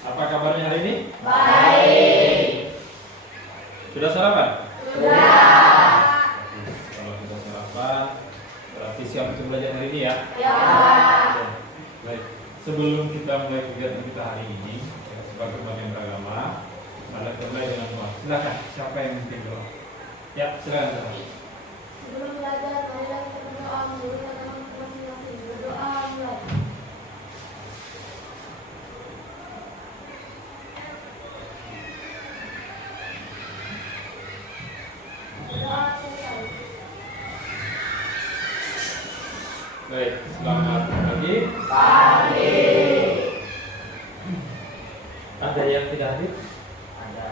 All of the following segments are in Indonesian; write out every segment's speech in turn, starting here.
Apa kabarnya hari ini? Baik. Sudah sarapan? Sudah. Kalau sudah sarapan, berarti siap untuk belajar hari ini ya? Ya. Baik. Sebelum kita mulai kegiatan kita hari ini, sebagai umat yang beragama, mari kita mulai dengan doa. Silakan, siapa yang memimpin doa? Ya, silakan. Sebelum belajar, marilah kita berdoa menurut agama masing-masing. Berdoa mulai. Berdoa selesai. Baik, selamat pagi. Pagi. Ada yang tidak hadir? Ada.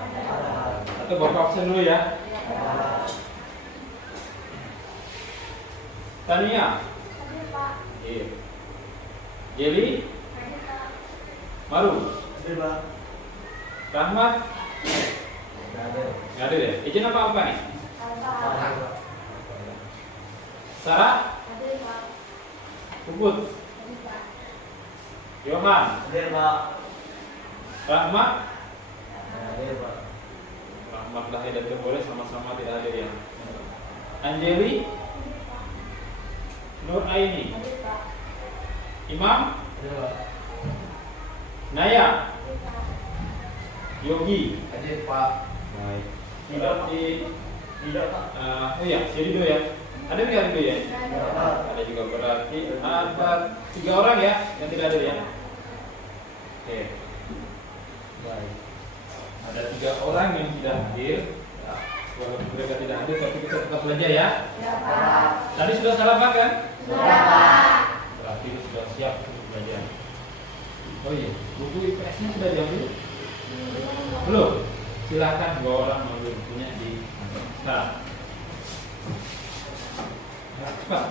Atau Bapak absen dulu ya? Tania. Hadir, Pak. Iya. Jeli. Hadir, Pak. Maru. Hadir, Pak. Rahmat. Hadir. Nggak ada ya? Izin apa nih? Pak. Sarah. Hadir, Pak. Puput. Hadir, Pak. Yohan. Hadir, Pak. Rahmat. Hadir, Pak. Rahmat lahir dan boleh sama-sama tidak hadir ya. Anjeli. Nur Aini. Hadir, Pak. Imam. Hadir, Pak. Naya. Hadir, Pak. Yogi. Hadir, Pak. Baik. Berarti Tidak, Pak. oh iya, si Rido ya. Ada nggak Rido ya? Hadir, Pak. Pak. Ada juga, berarti ada 3 orang ya yang tidak hadir ya. Oke. Baik. Ada 3 orang yang tidak hadir. Ya, walaupun mereka tidak hadir, tapi kita tetap belajar ya. Ya, Pak. Tadi sudah sarapan kan? Sudah, Pak. Berarti sudah siap untuk belajar. Oh iya, buku IPS-nya sudah diambil? Belum? Silakan 2 orang mengambil bukunya di kantor sekarang. Ya, cepat.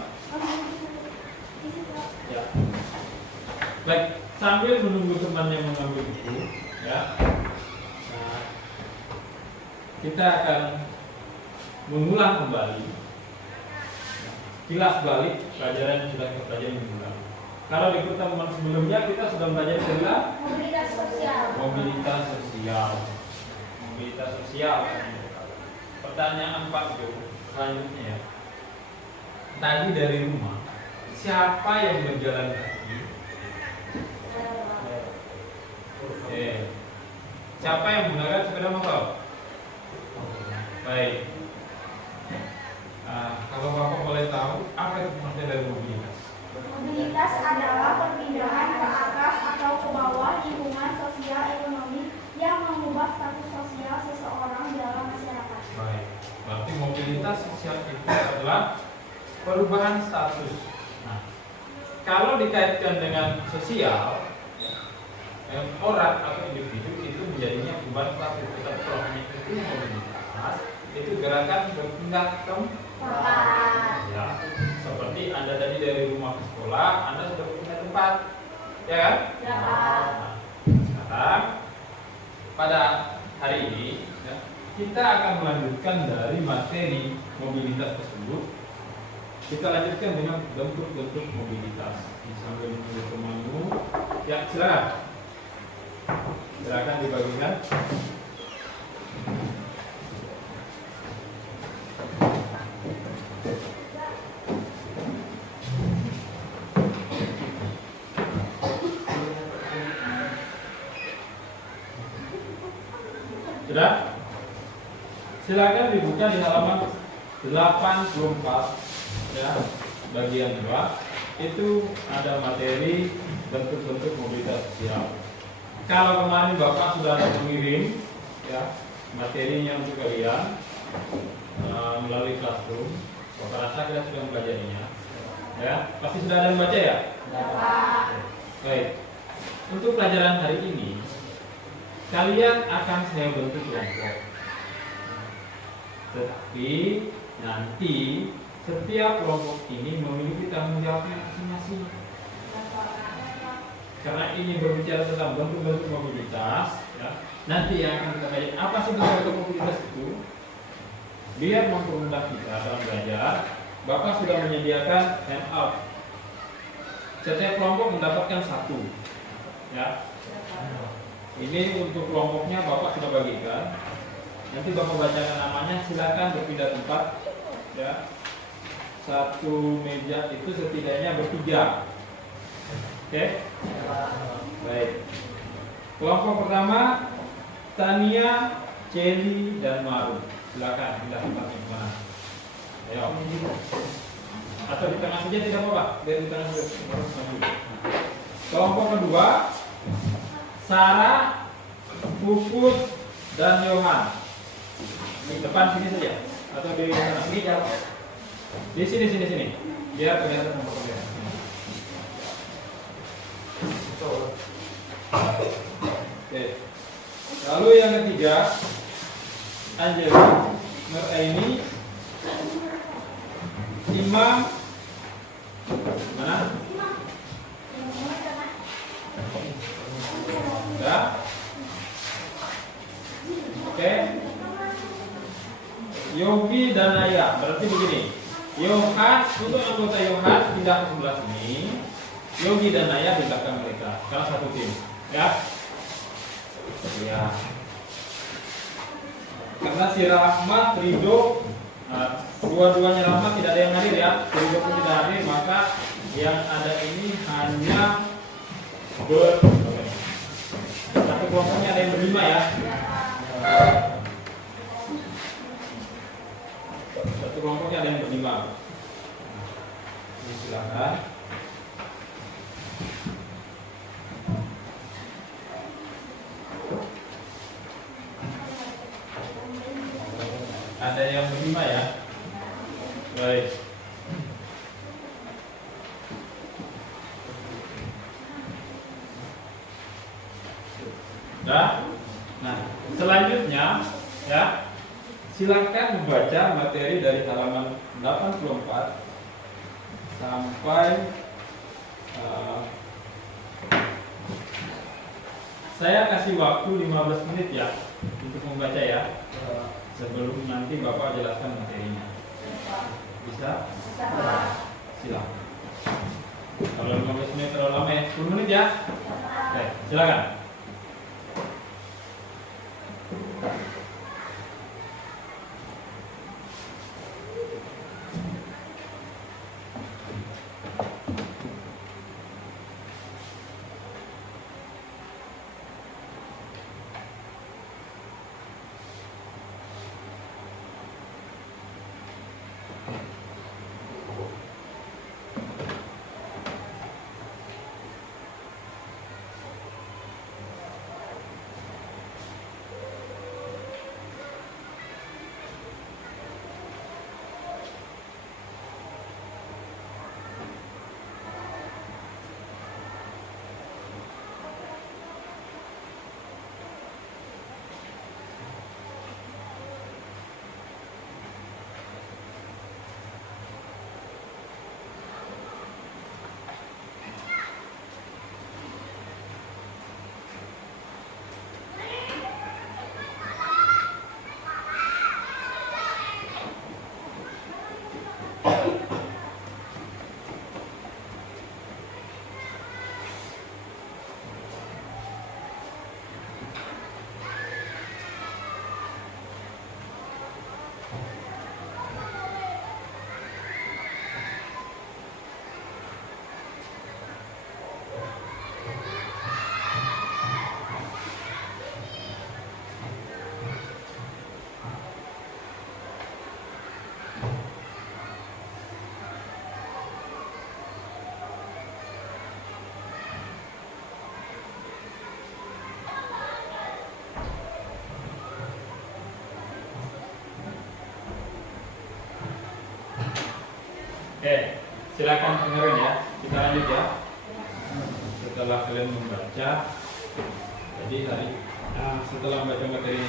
Ya. Baik, sambil menunggu temannya mengambil buku, ya. Nah, kita akan mengulang kembali, kilas balik pelajaran yang sudah kita pelajari minggu lalu. Kalau di pertemuan sebelumnya kita sudah belajar tentang Mobilitas sosial. mobilitas sosial. Mobilitas sosial. Pertanyaan Pak Jo selanjutnya ya. Tadi dari rumah, siapa yang berjalan kaki? Siapa yang menggunakan sepeda motor? Baik. Kalau Bapak boleh tahu, apa itu maksudnya dari mobilitas? Mobilitas adalah perpindahan ke atas atau ke bawah lingkungan sosial ekonomi yang mengubah status sosial seseorang dalam masyarakat. Baik. Berarti mobilitas sosial itu adalah perubahan status. Nah, kalau dikaitkan dengan sosial, orang atau individu itu menjadinya perubahan status. Tetapi kalau hanya itu mobilitas, itu gerakan berpindah tempat. Ya, seperti Anda tadi dari rumah ke sekolah, Anda sudah berpindah tempat, ya kan? Ya. Nah, sekarang pada hari ini ya, kita akan melanjutkan dari materi mobilitas tersebut. Kita lanjutkan dengan bentuk-bentuk mobilitas. Sambil menunggu temanmu, ya silakan. Silakan dibagikan. Sudah? Silakan dibuka di halaman 84 ya, bagian 2. Itu ada materi bentuk-bentuk mobilitas sosial. Kalau kemarin Bapak sudah mengirim ya materinya untuk kalian melalui Classroom, Bapak rasa kita sudah mempelajarinya. Ya, pasti sudah ada yang baca ya? Ya, Pak. Baik. Untuk pelajaran hari ini, kalian akan saya bentuk kelompok. Tetapi nanti setiap kelompok ini memiliki tanggung jawabnya masing-masing. Karena ini berbicara tentang bentuk-bentuk mobilitas, ya. Nanti yang akan kita kaji apa sih bentuk mobilitas itu? Biar mempermudah kita dalam belajar, Bapak sudah menyediakan handout. Setiap kelompok mendapatkan 1, ya. Ini untuk kelompoknya Bapak sudah bagikan. Nanti Bapak bacakan namanya, silakan berpindah tempat. Ya, satu meja itu setidaknya bertiga. Oke, baik. Kelompok pertama Tania, Celi, dan Maru. Silakan pindah tempatnya kemana? Ayo. Atau di tengah saja tidak apa-apa. Biar di tengah saja. Kelompok kedua Sarah, Puput, dan Yohan. Di depan sini saja atau di sana? Di sini. Biar kelihatan kelompoknya. Oke. Lalu yang ketiga Angela, Nuraini, Imam, mana? Ya. Oke. Yogi dan Naya. Berarti begini. Yohan, untuk anggota Yohan pindah ke sebelah sini. Yogi dan Naya di belakang mereka. Karena satu tim. Ya. Ya. Karena si Rahmat, Ridho, dua-duanya Rahmat tidak ada yang hadir ya. Ridho pun tidak hadir, maka yang ada ini hanya satu kelompoknya ada yang berlima ya. Satu kelompoknya ada yang berlima. Silakan. Ada yang berlima ya. Baik. Nah, selanjutnya ya, silakan membaca materi dari halaman 84 sampai saya kasih waktu 15 menit ya untuk membaca ya. Sebelum nanti Bapak jelaskan materinya. Bisa? Silakan. Kalau 15 menit terlalu lama ya, 10 menit ya. Oke, silakan. Oke, silakan dengerin ya. Kita lanjut ya. Setelah kalian membaca, jadi setelah membaca materi,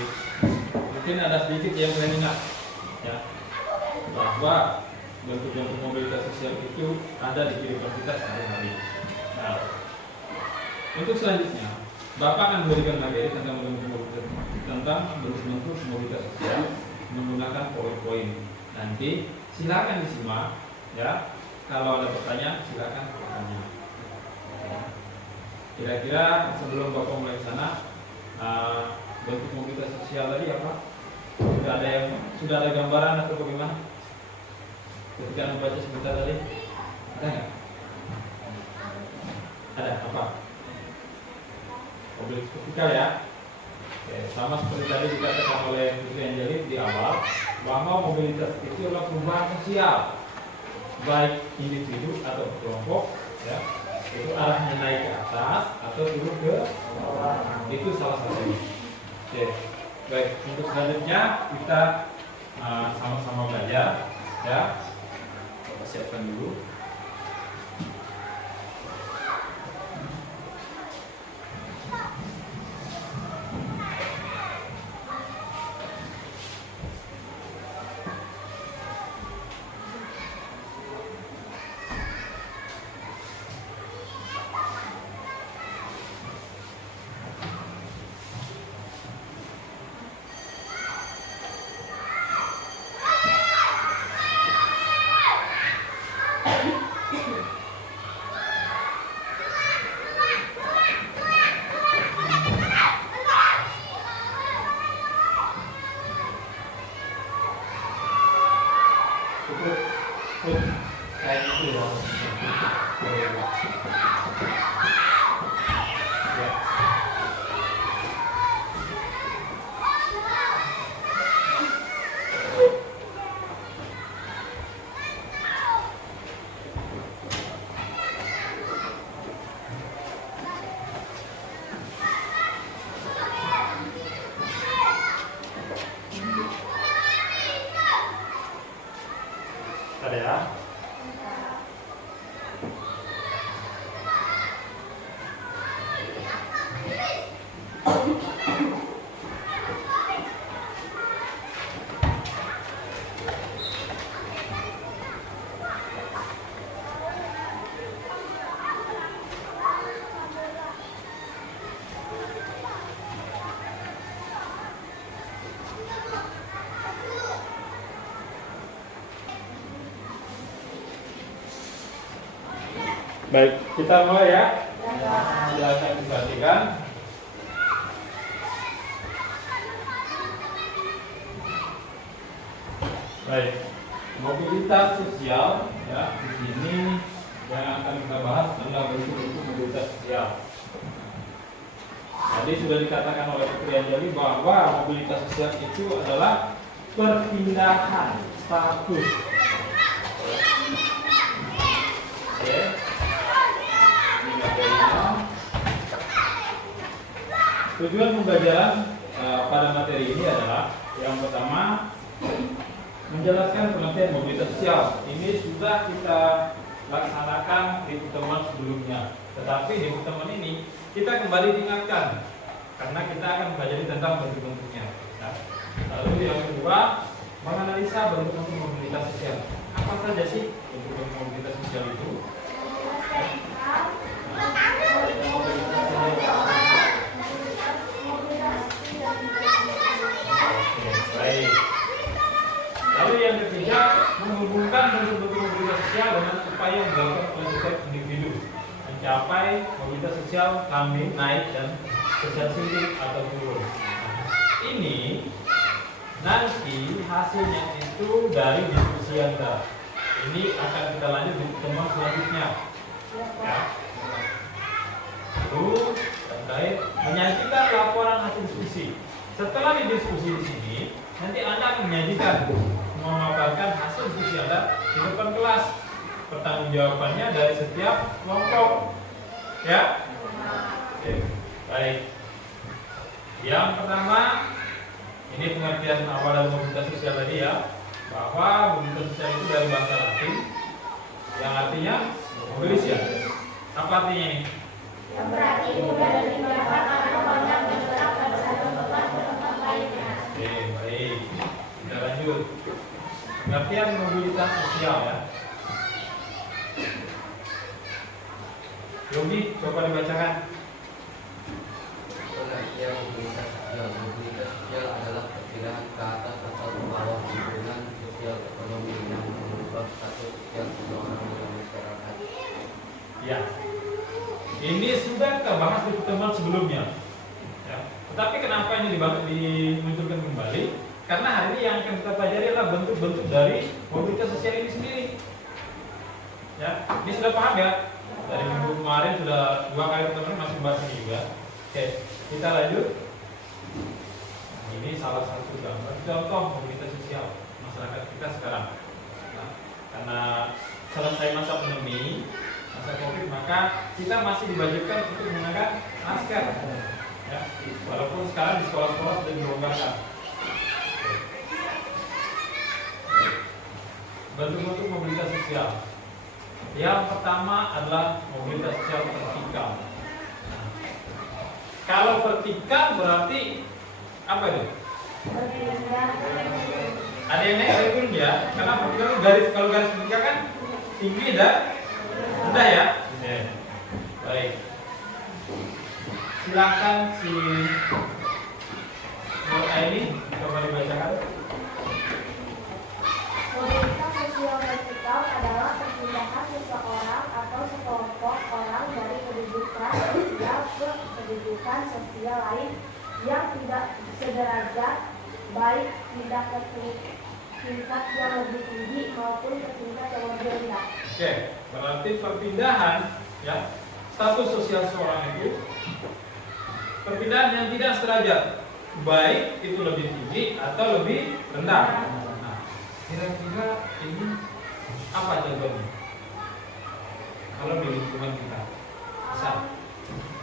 mungkin ada sedikit yang kalian ingat, ya, bahwa bentuk-bentuk mobilitas sosial itu ada di kehidupan kita sehari-hari. Nah, untuk selanjutnya, Bapak akan memberikan materi tentang bentuk mobilitas sosial menggunakan poin-poin. Nanti silakan disimak. Ya, kalau ada pertanyaan silakan bertanya. Kira-kira sebelum Bapak mulai ke sana, bentuk mobilitas sosial tadi apa? Sudah ada gambaran atau bagaimana? Ketika membaca sebentar tadi, ada nggak? Ada apa? Mobilitas vertikal ya. Oke, sama seperti tadi dikatakan oleh Putri Angelit di awal, bahwa mobilitas itu adalah perubahan sosial, baik individu atau kelompok, ya. Itu arahnya naik ke atas atau turun ke bawah. Itu salah satunya. Oke, baik. Untuk selanjutnya kita sama-sama belajar, ya. Kita siapkan dulu. Kayak gitu ya. Ada ya. Baik, kita mulai ya. Silakan diperhatikan. Baik, mobilitas sosial ya. Di sini yang akan kita bahas adalah bentuk-bentuk mobilitas sosial. Tadi sudah dikatakan oleh Putri Anjali bahwa mobilitas sosial itu adalah perpindahan status. Oke. Tujuan pembelajaran pada materi ini adalah yang pertama menjelaskan pengertian mobilitas sosial. Ini sudah kita laksanakan di pertemuan sebelumnya, tetapi di pertemuan ini kita kembali diingatkan karena kita akan belajar tentang bentuk-bentuknya. Nah, lalu yang kedua menganalisa bentuk-bentuk mobilitas sosial. Apa saja sih bentuk-bentuk mobilitas sosial itu? Baik. Lalu yang ketiga, menghubungkan bentuk-bentuk mobilitas sosial dengan upaya mendorong kelanjutan individu mencapai mobilitas sosial naik dan sosial tinggi atau turun. Ini nanti hasilnya itu dari diskusi Anda. Ini akan kita lanjut di pertemuan selanjutnya. Ya. Lalu terkait menyajikan laporan hasil diskusi. Setelah didiskusi di sini, nanti Anda akan menyajikan, memaparkan hasil diskusi Anda di depan kelas. Pertanggungjawabannya dari setiap kelompok. Ya? Oke. Baik. Yang pertama, ini pengertian awal dari mobilitas sosial tadi ya, bahwa mobilitas sosial itu dari bahasa Latin yang artinya mobilis ya. Apa artinya ini? Yang berarti mudah dipindahkan atau banyak bergerak dari satu tempat ke tempat lainnya. Oke, baik. Kita lanjut. Pengertian mobilitas sosial ya. Yogi, coba dibacakan. Pengertian mobilitas sosial adalah perpindahan ke atas atau ke bawah hubungan sosial ekonomi yang mengubah status sosial seseorang dalam masyarakat. Ya. Ini sudah kita bahas di pertemuan sebelumnya. Ya. Tetapi kenapa kenapa ini dimunculkan kembali? Karena hari ini yang akan kita pelajari adalah bentuk-bentuk dari mobilitas sosial ini sendiri. Ya, ini sudah paham ya? Dari minggu kemarin sudah 2 kali teman-teman masih bahas ini juga. Oke, kita lanjut. Nah, ini salah satu gambar contoh mobilitas sosial masyarakat kita sekarang. Nah, karena selesai masa pandemi, masa COVID, maka kita masih diwajibkan untuk menggunakan masker. Ya, walaupun sekarang di sekolah-sekolah sudah dilonggarkan. Bentuk-bentuk mobilitas sosial. Yang pertama adalah mobilitas sosial vertikal. Nah, kalau vertikal berarti apa itu? Ada yang naik, ada yang turun ya. Karena vertikal garis, kalau garis vertikal kan tinggi dan rendah ya. Baik. Silakan si ini coba dibacakan. Mobilitas sosial vertikal adalah perpindahan seseorang atau sekelompok orang dari kedudukan sosial ke kedudukan sosial lain yang tidak sederajat, baik pindah ke tingkat yang lebih tinggi maupun ke tingkat yang lebih rendah. Oke, berarti perpindahan ya status sosial seorang itu perpindahan yang tidak sederajat, baik itu lebih tinggi atau lebih rendah. Nah, kira-kira ini apa contohnya? Kalau di lingkungan kita, misal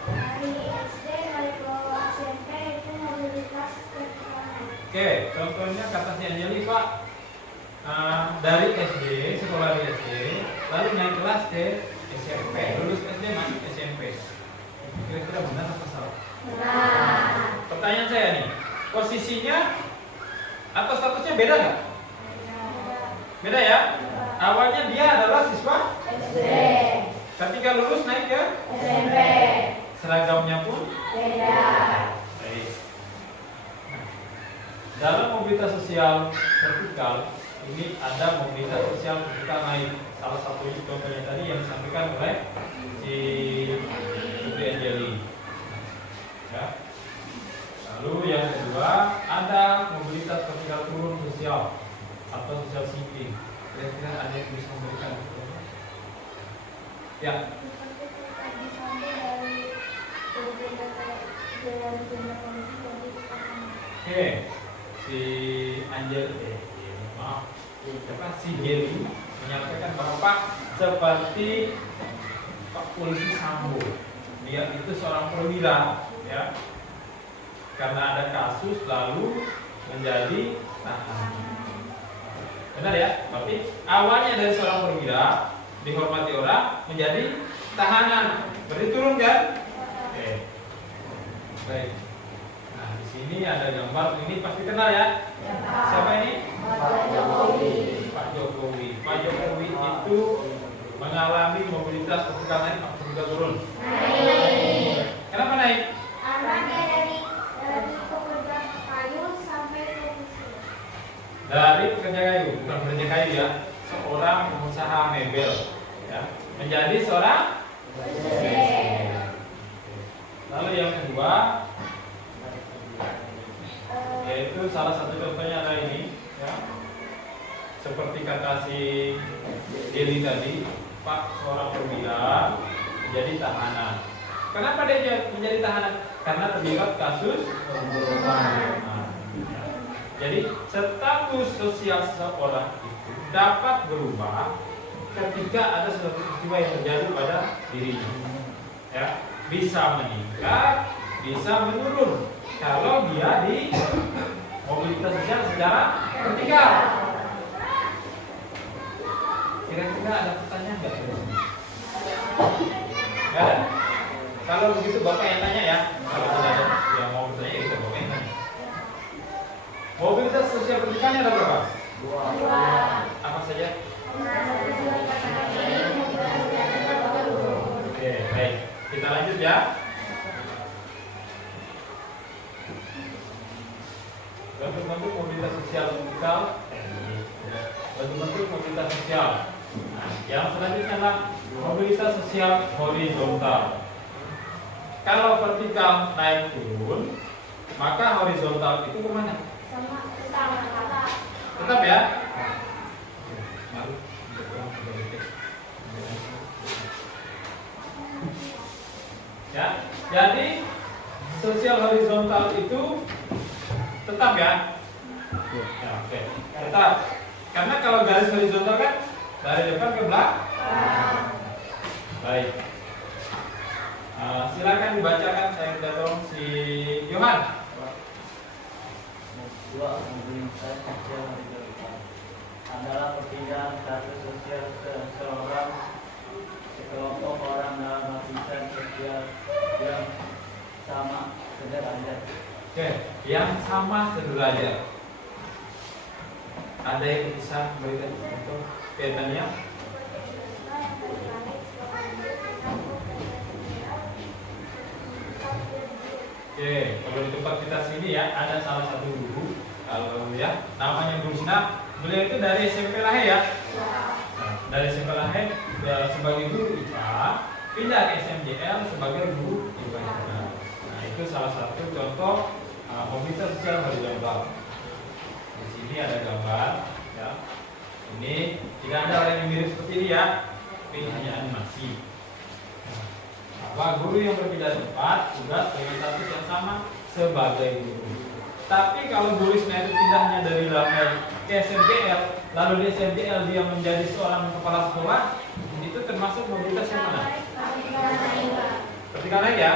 Dari SD naik ke SMP itu mobilitas vertikal. oke, contohnya kata si Anjali, Pak, dari SD, sekolah di SD, lalu naik kelas ke SMP, lulus SD masuk SMP. Kira-kira benar apa salah? Nah, Pertanyaan saya nih, posisinya atau statusnya beda nggak? Beda ya? Awalnya dia adalah siswa SD, ketika lulus naik ke SMP, seragamnya pun beda. baik. Dalam mobilitas sosial vertikal ini ada mobilitas sosial vertikal naik. Salah satu contohnya tadi yang disampaikan oleh si Putri Anjali. Ya. Lalu yang kedua ada mobilitas vertikal turun sosial atau social shifting. Kira-kira ada yang bisa memberikan? Ya. Seperti tadi sampai dari pindah kondisi jadi Oke, si Angel, maaf, siapa si Geli menyampaikan bahwa Pak seperti Pak Polisi Sambo, dia itu seorang perwira, ya, karena ada kasus lalu menjadi tahanan. Benar ya? Berarti awalnya dari seorang perwira dihormati orang menjadi tahanan, berarti turun kan? Oke, baik. Nah, di sini ada gambar, ini pasti kenal ya? Siapa ini? Pak Jokowi. Pak Jokowi. Pak Jokowi itu mengalami mobilitas vertikal naik atau vertikal turun? Naik. Kenapa naik? Karena dia dari pekerja kayu sampai ke Dari pekerja kayu, bukan pekerja kayu ya, seorang pengusaha mebel, ya, menjadi seorang. Lalu yang kedua, yaitu salah satu contohnya adalah ini, ya, seperti kata si Deli tadi, Pak seorang perwira menjadi tahanan. Kenapa dia menjadi tahanan? Karena terlibat kasus pembunuhan. Nah, jadi status sosial seseorang itu dapat berubah ketika ada suatu peristiwa yang terjadi pada dirinya. Ya, bisa meningkat, bisa menurun kalau dia di mobilitas sosial secara vertikal. Kira-kira ada pertanyaan nggak? Nggak ada. Kalau begitu Bapak yang tanya ya. Kalau tidak ada yang mau bertanya ya itu Bapak yang tanya. Mobilitas sosial vertikalnya ada berapa? dua. Apa saja? Oke, baik. Kita lanjut ya. Bentuk-bentuk mobilitas sosial vertikal. Bentuk-bentuk mobilitas sosial. Nah, yang selanjutnya adalah mobilitas sosial horizontal. Kalau vertikal naik turun, maka horizontal itu kemana? Sama kata. Tetap ya. Ya, jadi sosial horizontal itu tetap ya. Ya, oke. Tetap. Karena kalau garis horizontal kan dari depan ke belakang. Baik. Silakan dibacakan, saya minta tolong si Yohan. Dua, mobilitas sosial horizontal adalah perpindahan status sosial seseorang, sekelompok orang dalam lapisan sosial yang sama sederajat. Oke, yang sama sederajat. Ada yang bisa berikan contoh kaitannya? Oke, kalau di tempat kita sini ya ada salah satu guru, kalau ya namanya Guru Sinap, beliau itu dari SMP Lahe ya. Nah, dari SMP Lahe sebagai guru IPA, pindah ke SMJL sebagai guru IPA. Nah, itu salah satu contoh mobilitas sosial horizontal. Di sini ada gambar, ya. Ini tidak ada orang yang mirip seperti ini ya, tapi hanya animasi. Bahwa guru yang berbeda tempat juga dengan status yang sama sebagai guru. Tapi kalau guru itu pindahnya dari Lahe ke SMJL, lalu di SMJL dia menjadi seorang kepala sekolah, itu termasuk mobilitas yang mana? Perhatikan lagi ya.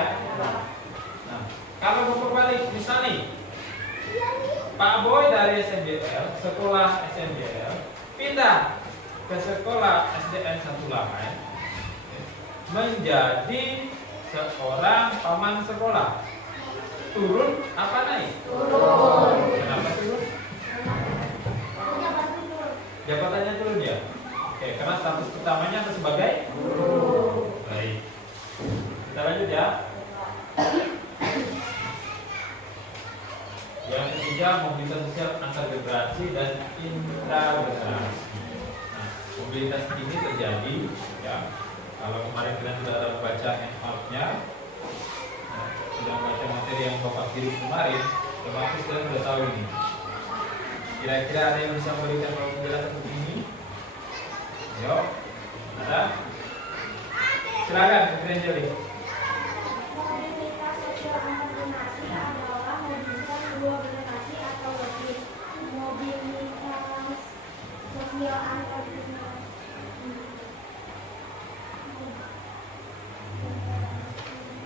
Nah, kalau mau berbalik, misalnya Pak Boy dari SMJL, sekolah SMJL, pindah ke sekolah SDN 1 Lahe, menjadi seorang paman sekolah. Turun apa naik? Turun. Kenapa turun? Jabatannya turun ya? Oke, karena status utamanya itu sebagai guru. Baik. Kita lanjut ya. Yang ketiga, mobilitas sosial antar generasi dan intragenerasi. Nah, mobilitas ini terjadi ya. Kalau kemarin kalian sudah ada membaca handout-nya, sudah membaca materi yang Bapak kirim kemarin, otomatis kalian sudah tahu ini. Kira-kira ada yang bisa memberikan penjelasan begini? Ayo, ada? Silakan, kalian jadi. Mobilitas sosial antar generasi adalah mobilitas dua generasi atau lebih. Mobilitas sosial antar generasi.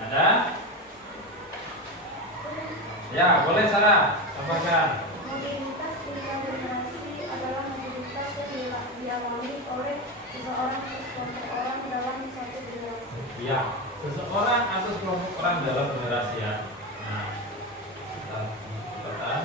Ada? Ya, boleh Sarah, tambahkan. Mobilitas tiga generasi adalah mobilitas yang dialami oleh seseorang atau sekelompok orang dalam satu generasi. Ya, seseorang atau sekelompok orang dalam generasi ya. Nah, kita catatan.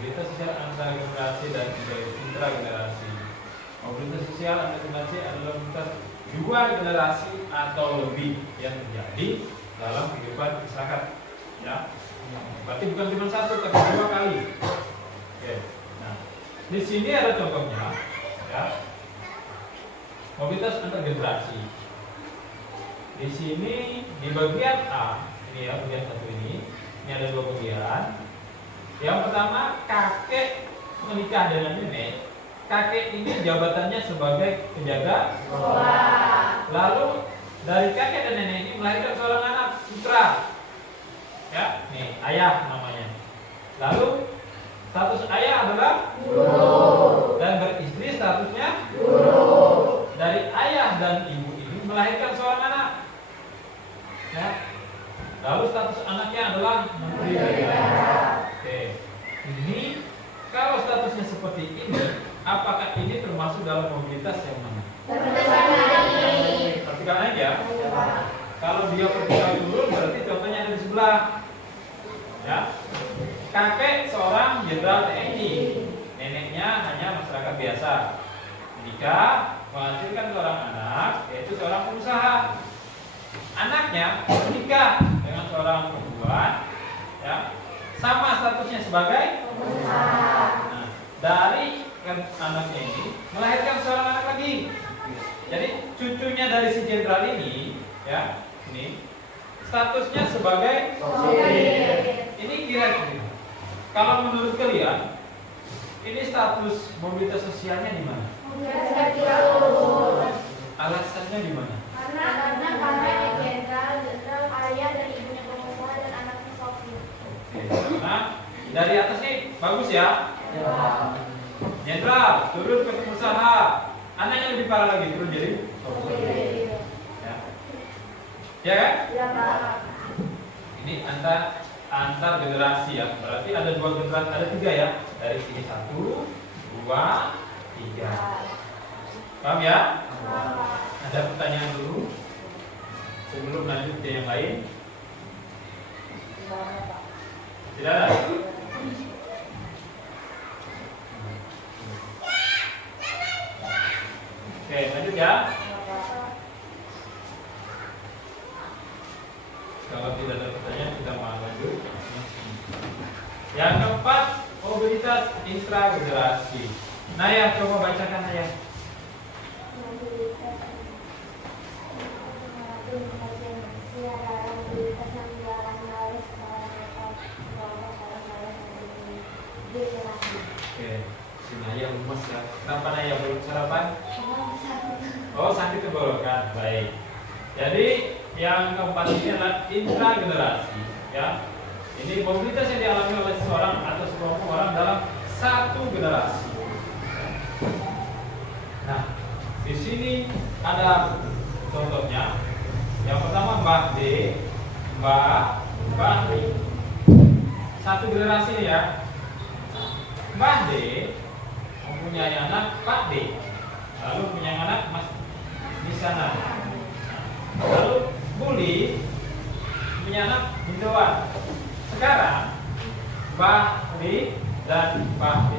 Mobilitas sosial antar generasi dan intragenerasi. Mobilitas sosial antar generasi adalah mobilitas dua generasi atau lebih yang terjadi dalam kehidupan masyarakat. Ya, berarti bukan cuma satu, tapi dua kali. Oke. Nah, di sini ada contohnya. Ya, mobilitas antar generasi. Di sini di bagian A, ini ya bagian satu ini ada dua bagian. Yang pertama, kakek menikah dengan nenek. Kakek ini jabatannya sebagai penjaga sekolah. Lalu dari kakek dan nenek ini melahirkan seorang anak putra. Ya, nih ayah namanya. Lalu status ayah adalah guru dan beristri statusnya guru. Dari ayah dan ibu ini melahirkan seorang anak. Ya. Lalu status anaknya adalah menteri negara. Oke, ini kalau statusnya seperti ini, apakah ini termasuk dalam mobilitas yang mana? Perhatikan aja. Kalau dia vertikal turun, berarti contohnya ada di sebelah. Ya, kakek seorang jenderal TNI, neneknya hanya masyarakat biasa. Nikah, menghasilkan seorang anak, yaitu seorang pengusaha. anaknya menikah dengan seorang perempuan, ya, sama statusnya sebagai pengusaha. Nah, dari anaknya ini melahirkan seorang anak lagi. Jadi cucunya dari si jenderal ini, ya, ini statusnya sebagai sopir. Ini kira-kira kalau menurut kalian ini status mobilitas sosialnya di mana? Alasannya di mana? Karena jenderal ayah dan ibunya pengusaha dan anaknya sopir. Oke. Nah, dari atas nih bagus ya. Jenderal turun ke pengusaha, anaknya lebih parah lagi turun jadi sopir. Ya. Ya kan? Ya, Pak. Ini antar generasi ya. Berarti ada 2 generasi, ada 3 ya. Dari sini 1, 2, 3. Paham ya? Ada pertanyaan dulu sebelum lanjut ke yang lain? Tidak ada? Oke, lanjut ya. Kalau tidak ada pertanyaan, kita mau lanjut. Yang keempat, mobilitas intragenerasi. Naya, coba bacakan Naya. Oke, si Naya lemes ya. Kenapa Naya belum sarapan? Oh, sakit tenggorokan. Baik. Jadi yang keempat ini adalah intragenerasi, ya. Ini mobilitas yang dialami oleh seseorang atau sekelompok orang dalam satu generasi. Nah, di sini ada contohnya. Yang pertama Mbah D, Mbah D. Satu generasi ini ya. Mbah D mempunyai anak Pak D, lalu punya anak Mas di sana. Lalu Buli punya anak Bintoan. Sekarang Mbah D dan Mbah D,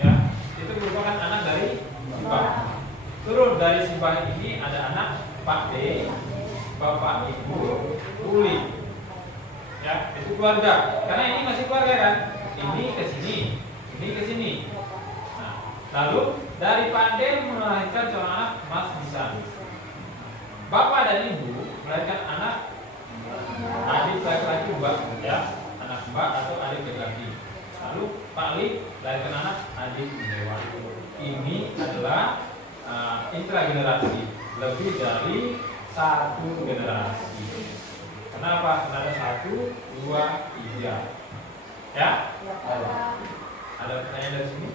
ya, itu merupakan anak dari Mbah. Turun dari si Mbah ini ada anak Pak D, Bapak Ibu Buli. Ya, itu keluarga. Karena ini masih keluarga kan? Ini ke sini, ini ke sini. Nah, lalu dari Pak D melahirkan seorang anak Mas Bisan. Bapak dan Ibu melahirkan anak adik laki-laki Mbak, ya, anak Mbak atau adik laki-laki. Lalu Pak Li melahirkan anak adik Dewa. Ini adalah intragenerasi, lebih dari satu generasi. Kenapa? Karena ada 1, 2, 3. Ya? Ada pertanyaan dari sini?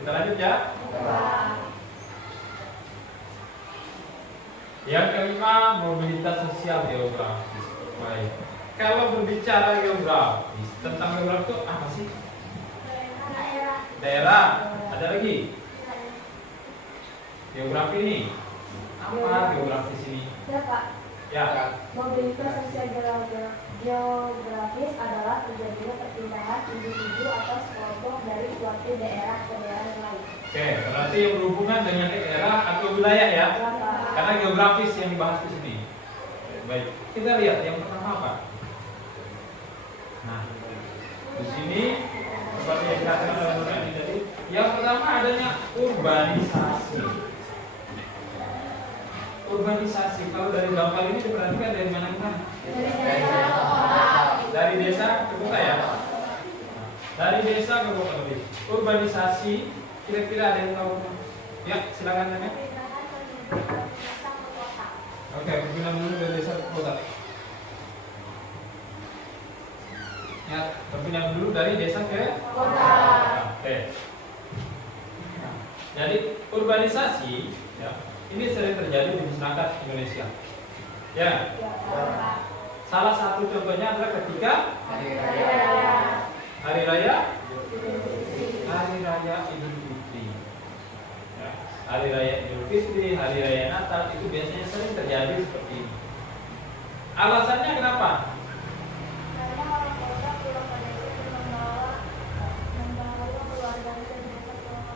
Kita lanjut ya. Yang kelima, mobilitas sosial geografis. Baik. Kalau berbicara geografis, tentang geografis itu apa sih? Daerah. Ada lagi? Geografi ini. Apa geografis ini? Ya, Pak. Ya. Mobilitas sosial geografis adalah terjadinya perpindahan individu atau sekelompok dari suatu daerah ke daerah yang lain. Oke, berarti yang berhubungan dengan daerah atau wilayah ya? Ya, Pak. Karena geografis yang dibahas di sini. Baik, kita lihat yang pertama apa? Nah, di sini seperti yang dikatakan oleh Nurul ini tadi, yang pertama adanya urbanisasi. Urbanisasi, kalau dari gambar ini diperhatikan dari mana ke mana? Dari desa ke kota ya? Dari desa ke kota lebih. Urbanisasi, kira-kira ada yang tahu? Ya, silakan tanya. Oke, perpindahan dulu dari desa ke kota. Ya, perpindahan dulu dari desa ke kota. Oke. Nah, jadi urbanisasi, ya, ini sering terjadi di masyarakat Indonesia. Ya. Salah satu contohnya adalah ketika hari raya Idul Fitri. Ya. Hari raya Idul Fitri, hari raya Natal itu biasanya sering terjadi seperti ini. Alasannya kenapa? Karena orang kota pulang ke desa untuk membawa keluarganya dari desa ke kota.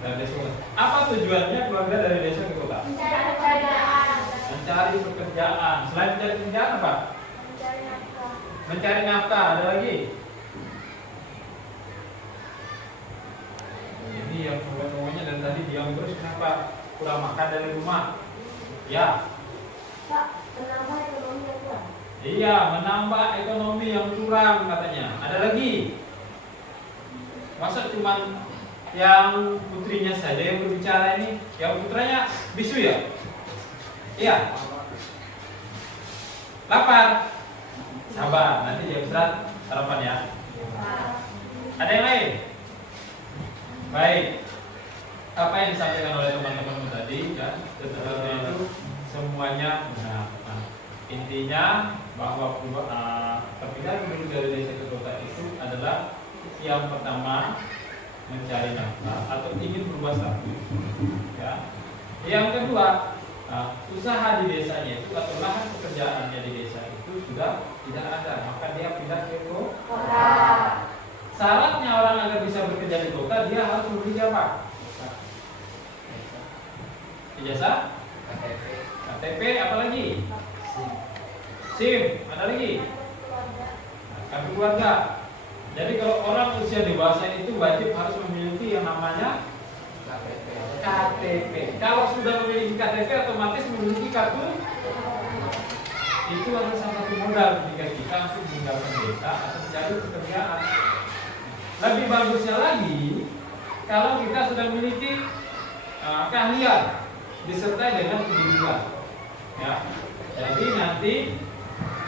Dari desa. Apa tujuannya keluarga dari desa ke kota? Mencari pekerjaan. mencari pekerjaan. Selain mencari pekerjaan apa? Mencari nafkah. Mencari nafkah. Ada lagi? Ini yang ngomongnya dari tadi diam terus, kenapa? Kurang makan dari rumah. Ya. Pak, menambah ekonomi yang kuat. Iya, menambah ekonomi yang kurang katanya. Ada lagi? Masa cuman yang putrinya saja yang berbicara ini? Yang putranya bisu ya? Iya. Lapar. Sabar, nanti jam istirahat sarapan ya. Ada yang lain? Baik. Apa yang disampaikan oleh teman-teman tadi kan? Sebenarnya itu semuanya benar. Nah, intinya bahwa perpindahan penduduk dari desa ke kota itu adalah yang pertama mencari nafkah atau ingin berubah status. Ya. Yang kedua, usaha di desanya itu atau lahan pekerjaannya di desa itu sudah tidak ada, maka dia pindah ke kota. Syaratnya orang agar bisa bekerja di kota, dia harus memiliki apa? Ijazah, KTP, apa lagi? SIM, ada lagi? Kartu keluarga. Jadi kalau orang usia dewasa itu wajib harus memiliki yang namanya KTP. Kalau sudah memiliki KTP, otomatis memiliki kartu. Itu adalah salah satu modal ketika kita untuk meninggalkan desa atau mencari pekerjaan. Lebih bagusnya lagi kalau kita sudah memiliki keahlian disertai dengan pendidikan. Ya. Jadi nanti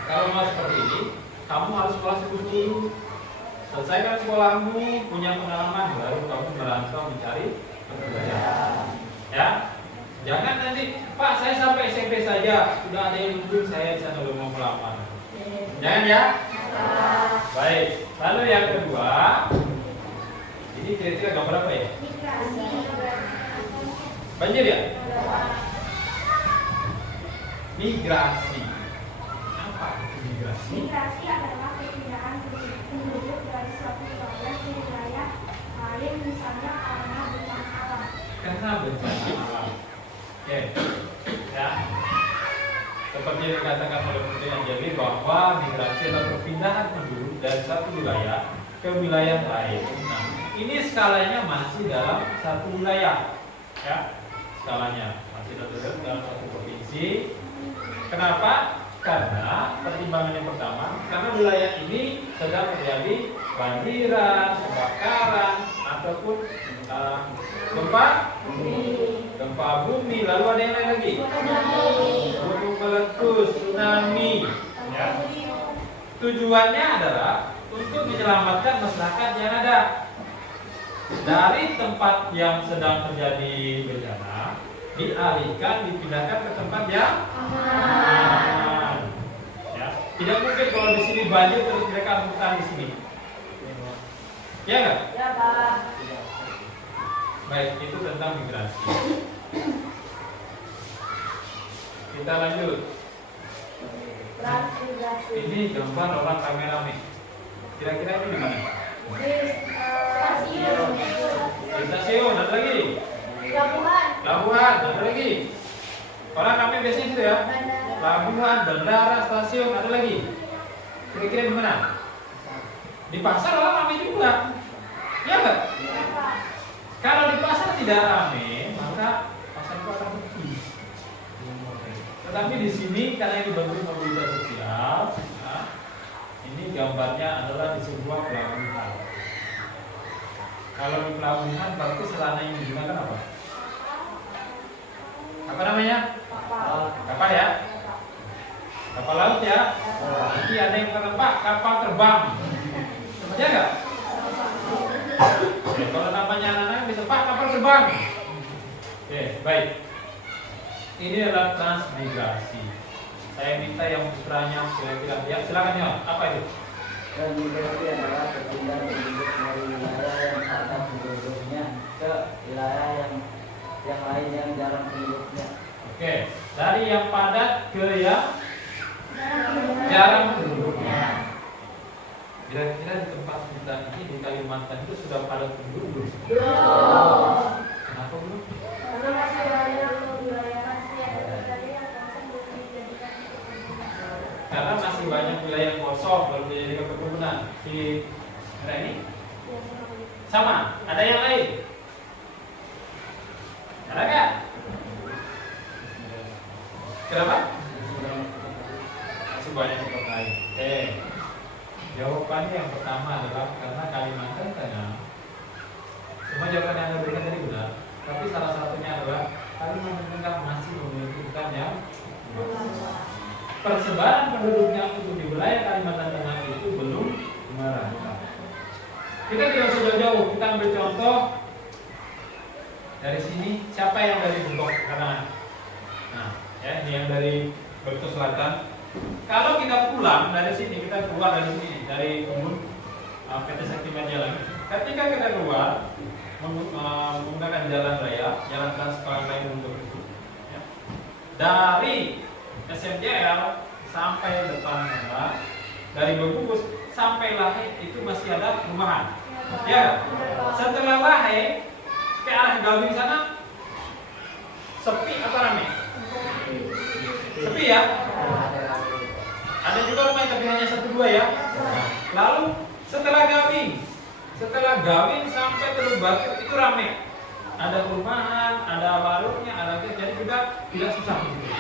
kalau mau seperti ini, kamu harus sekolah dulu. Selesaikan sekolahmu, punya pengalaman, baru kamu merantau mencari pekerjaan. Ya, jangan nanti, Pak saya sampai SMP saja, sudah ada yang nunggu saya di sana belum mau melamar. Jangan ya. Baik. Lalu yang kedua, ini kira-kira gambar apa ya? Banjir ya? Migrasi. Apa itu migrasi? Migrasi adalah perpindahan penduduk dari suatu wilayah ke wilayah lain, misalnya karena bencana alam. Karena bencana alam. Oke. Ya. Seperti yang dikatakan oleh Putri Anjali bahwa migrasi adalah perpindahan penduduk dari satu wilayah ke wilayah lain. Nah, ini skalanya masih dalam satu wilayah. Ya. Skalanya masih dalam satu provinsi. Kenapa? Karena pertimbangan yang pertama, karena wilayah ini sedang terjadi banjiran, kebakaran, ataupun gempa bumi, lalu ada yang lain lagi, gunung meletus, tsunami. Ya. Tujuannya adalah untuk menyelamatkan masyarakat yang ada dari tempat yang sedang terjadi bencana, dialihkan, dipindahkan ke tempat yang aman. Ya. Tidak mungkin kalau di sini banjir terus mereka bertahan di sini. Ya nggak? Ya, Pak. Baik, itu tentang migrasi. Kita lanjut. Transmigrasi. Ini gambar orang rame-rame. Kira-kira ini di mana? Di stasiun, ada lagi? Pelabuhan, ada lagi? Orang kami biasanya gitu ya. Pelabuhan, bandara, stasiun, ada lagi? Kira-kira di mana? Di pasar orang ramai juga. Ya nggak? Kalau di pasar tidak ramai, maka pasar itu akan sepi. Tetapi di sini karena ini bentuk mobilitas sosial, nah, ini gambarnya adalah di sebuah pelabuhan. Kalau di pelabuhan berarti sarana yang digunakan apa? Apa namanya? Kapal ya? Kapal laut ya? Nanti ada yang kata, Pak, kapal terbang. Ya enggak? Oke, kalau namanya anak-anak bisa, Pak, kapal terbang. Oke, baik. Ini adalah transmigrasi. Saya minta yang putranya kira-kira ya, silakan ya. Apa itu? Transmigrasi adalah perpindahan penduduk dari wilayah yang padat penduduknya ke wilayah yang lain yang jarang penduduknya. Oke, dari yang padat ke yang jarang penduduknya. Kira-kira di tempat kita ini di Kalimantan itu sudah padat penduduk belum? Kenapa belum? Karena masih banyak wilayah masih ada terjadi yang karena masih banyak wilayah yang kosong belum dijadikan perkebunan. Si merah ini sama. Ada yang lain? Ada nggak? Kenapa? Masih banyak yang lain. Oke. Jawabannya yang pertama adalah karena Kalimantan Tengah. Semua jawaban yang Anda berikan tadi benar, tapi salah satunya adalah Kalimantan Tengah masih memiliki hutan yang persebaran penduduknya untuk di wilayah Kalimantan Tengah itu belum merata. Kita tidak usah jauh-jauh, kita ambil contoh dari sini. Siapa yang dari Bengkok Kanan? Nah, ya ini yang dari Bengkok Selatan. Kalau kita pulang dari sini, kita keluar dari sini, dari kebun PT Sakti Majalah. Ketika kita keluar menggunakan jalan raya, jalan trans lain untuk itu, ya. Dari SMJL sampai depan Merah, dari Bengkukus sampai Lahe itu masih ada perumahan. Ya, setelah Lahe ke arah Galwing sana sepi atau ramai? Sepi ya. Ada juga rumah tapi hanya 1-2 ya. Lalu setelah Gawing sampai Teluk Batu itu ramai. Ada perumahan, ada warungnya, ada jadi juga tidak susah gitu.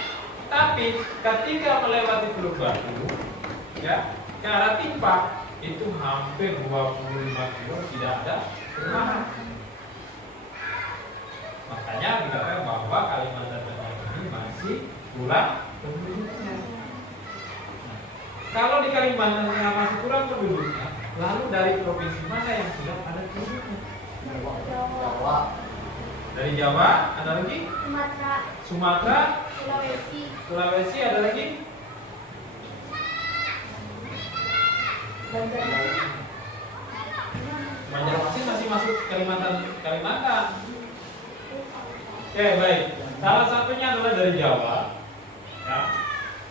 Tapi ketika melewati Teluk Batu, ya ke arah Timpak itu hampir 25 kilo tidak ada perumahan. Makanya dikatakan bahwa Kalimantan Tengah ini masih kurang penduduknya. Kalau di Kalimantan Tengah masih kurang penduduknya, lalu dari provinsi mana yang sudah ada penduduknya? Jawa. Dari Jawa, ada lagi? Sumatera, Sulawesi, ada lagi? Banjarmasin masih masuk Kalimantan. Oke, baik. Salah satunya adalah dari Jawa, ya.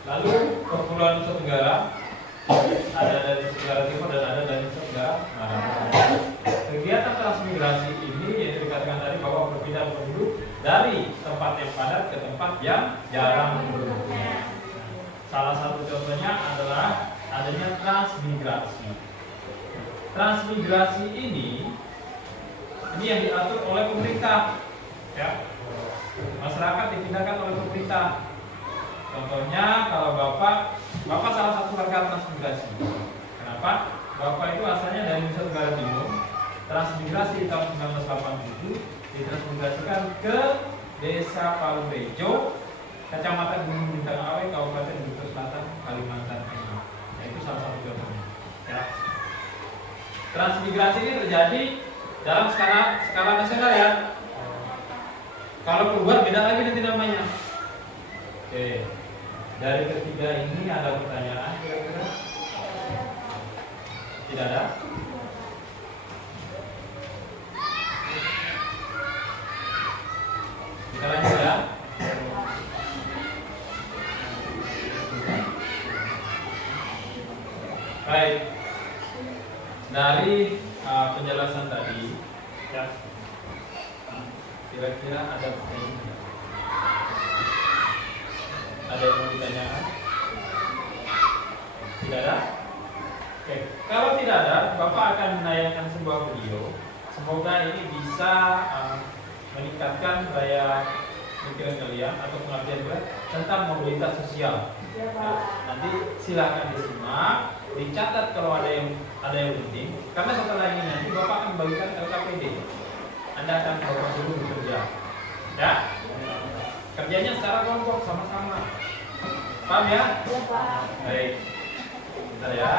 Lalu Kepulauan Nusa Tenggara, ada dari Nusa Tenggara Timur dan ada dari Nusa Tenggara Barat. Kegiatan transmigrasi ini yaitu dikatakan tadi bahwa perpindahan penduduk dari tempat yang padat ke tempat yang jarang penduduknya. Salah satu contohnya adalah adanya transmigrasi. Transmigrasi ini yang diatur oleh pemerintah, ya. Masyarakat dipindahkan oleh pemerintah. Contohnya kalau Bapak salah satu warga transmigrasi. Kenapa? Bapak itu asalnya dari Nusa Tenggara Timur, transmigrasi di tahun 1987, ditransmigrasikan ke Desa Palurejo, Kecamatan Gunung Bintang Awe, Kabupaten Bengkulu Selatan, Kalimantan Tengah. Nah, itu salah satu contohnya. Ya. Transmigrasi ini terjadi dalam skala nasional ya. Kalau keluar beda lagi nanti namanya. Oke. Dari ketiga ini ada pertanyaan kira-kira? Tidak ada? Kita lanjut ya. Baik. Dari penjelasan tadi, ya. Kira-kira ada pertanyaan? Ada yang mau ditanyakan? Tidak ada? Oke, kalau tidak ada, Bapak akan menayangkan sebuah video. Semoga ini bisa meningkatkan daya pikiran kalian atau pengertian kalian tentang mobilitas sosial. Nah, nanti silakan disimak, dicatat kalau ada yang penting. Karena setelah ini nanti Bapak akan membagikan LKPD. Anda akan bawa dulu bekerja, ya. Kerjanya secara kelompok sama-sama. Paham ya? Iya, Pak. Baik. Bentar ya.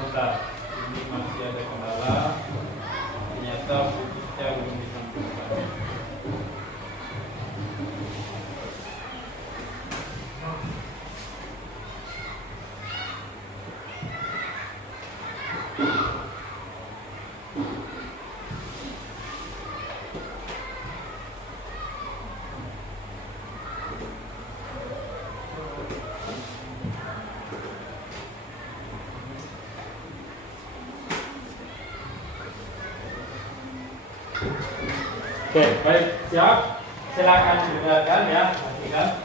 Sebentar, ini masih ada kendala. Ternyata buktinya belum disampaikan. Oke, baik, siap. Silakan didengarkan ya, perhatikan.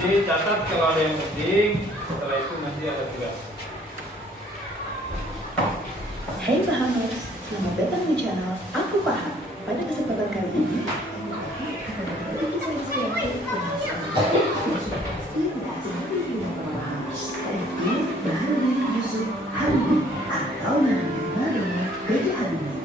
Dicatat kalau ada yang penting. Setelah itu nanti ada tugas. Hai Pahamers, selamat datang di channel Aku Paham. Pada kesempatan kali ini, akan berbagi kisah inspiratif tentang seorang yang sudah pasti tidak asing lagi di mata Pahamers, yaitu Baharudin Yusuf Habibie atau yang dikenal dengan B.J. Habibie.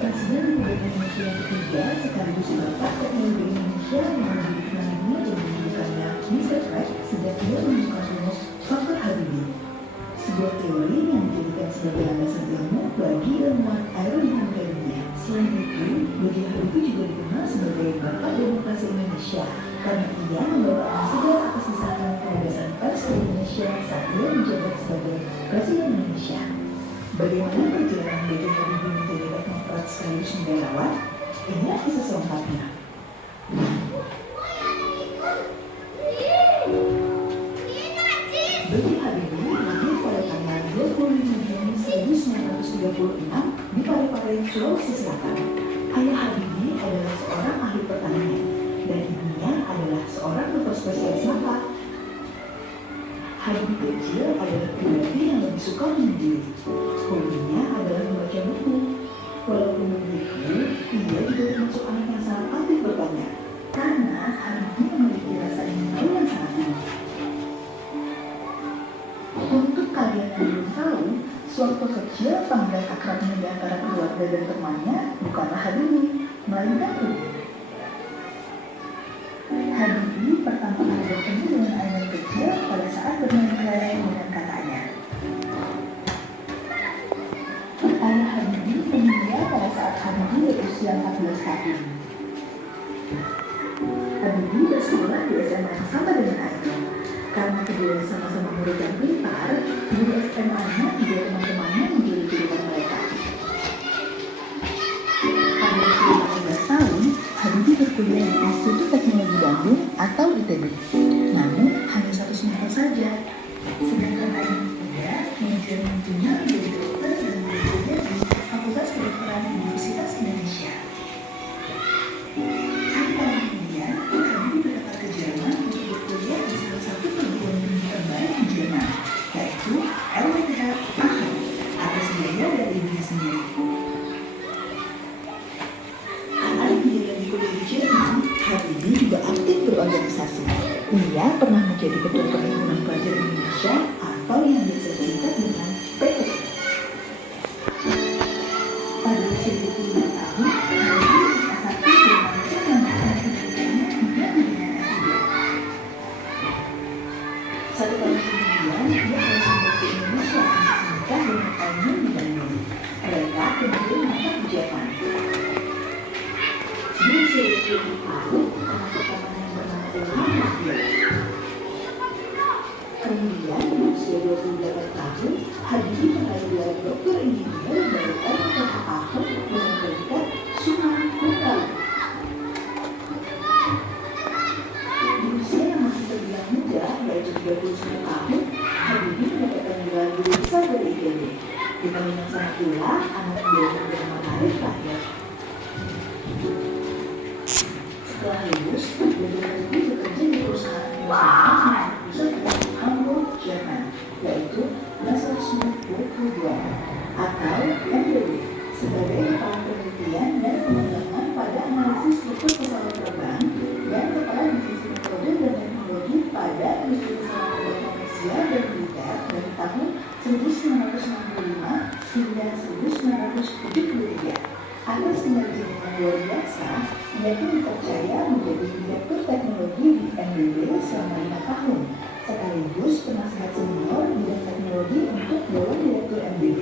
Presiden Republik Indonesia yang ketiga sekaligus Bapak Teknologi Indonesia yang menjadi dikenal dunia dan menjadikannya Mr. Right sejak dia menemukan rumus faktor Habibie. Sebuah teori yang dijadikan sebagai landasan ilmu bagi ilmuwan aerodinamika dunia. Selain itu, B.J. Habibie juga dikenal sebagai Bapak Demokrasi Indonesia karena ia membawa angin segar atas desakan penegasan pers di Indonesia saat ia menjabat sebagai Presiden Indonesia. Bagaimana perjalanan B.J. Habibie menjadi teknokrat sekaligus negarawan? Inilah kisah selengkapnya. B.J. Habibie lahir pada tanggal 25 Juni 1936 di Parepare, Sulawesi Selatan. Ayah Habibie adalah seorang ahli pertanian dan ibunya adalah seorang dokter spesialis mata. Habibie kecil adalah pribadi yang lebih suka menyendiri. Hobinya adalah membaca buku. Walaupun begitu, ia juga termasuk anak yang sangat aktif bertanya karena Habibie memiliki rasa ingin tahu yang sangat tinggi. Untuk kalian yang belum tahu, sewaktu kecil panggilan akrabnya di antara keluarga dan temannya bukanlah Habibie, melainkan Ibu. Habibie pertama kali bertemu dengan Ainun kecil pada saat bermain kelereng dengan kakaknya. Ayah Habibie meninggal pada saat Habibie berusia 14 tahun. Habibie bersekolah di SMA yang sama dengan Ainun. Karena keduanya sama-sama murid yang pintar, di SMA-nya juga teman-temannya menjadi jurusan mereka. Pada usia 18 tahun, Habibie berkuliah di Institut Teknologi Bandung atau ITB. Namun, hanya 1 semester saja. Sedangkan Ainun juga mengejar mimpinya menjadi dokter dan bekerja di Fakultas Kedokteran Universitas Indonesia. 1 tahun kemudian, Habibie berangkat ke Jerman untuk berkuliah di salah satu perguruan tinggi terbaik di Jerman, yaitu LWTH Aachen, atas biaya dari ibunya sendiri. Selain menjalani kuliah di Jerman, Habibie juga aktif berorganisasi. Ia pernah menjadi ketua Perhimpunan Pelajar Indonesia atau yang biasa disingkat dengan PPI. Pada usia 25 tahun, Habibie S1 dan langsung melanjutkan pendidikannya hingga dengan S3. 1 tahun kemudian, dia harus kembali ke Indonesia untuk menikah dengan Ainun di Bandung. Mereka kemudian menetap di Jerman. Di usia 20 tahun, anak pertamanya yang bernama Ilham lahir. Kemudian, di usia 28 tahun, Habibie meraih gelar doktor insinyur dari LWTH Aachen dengan predikat summa cum laude. Di usia yang masih terbilang muda, yaitu 39 tahun, Habibie mendapatkan gelar guru besar dari ITB. Di tahun yang sama pula, anak dia yang bernama Arif lahir. Setelah lulus, B.J. Habibie bekerja di perusahaan swasta yang berpusat di Hamburg, Jerman, yaitu Messerschmitt-Bechtle atau MBB, sebagai kepala penelitian dan pengembangan pada analisis struktur pesawat terbang dan kepala divisi metode dan teknologi pada industri pesawat terbang komersial dan militer dari tahun 1965 hingga 1973. Atas kinerjanya yang luar biasa, ia pun dipercaya menjadi direktur teknologi di MBB selama 5 tahun, sekaligus penasihat senior bidang teknologi untuk Dewan Direktur MBB.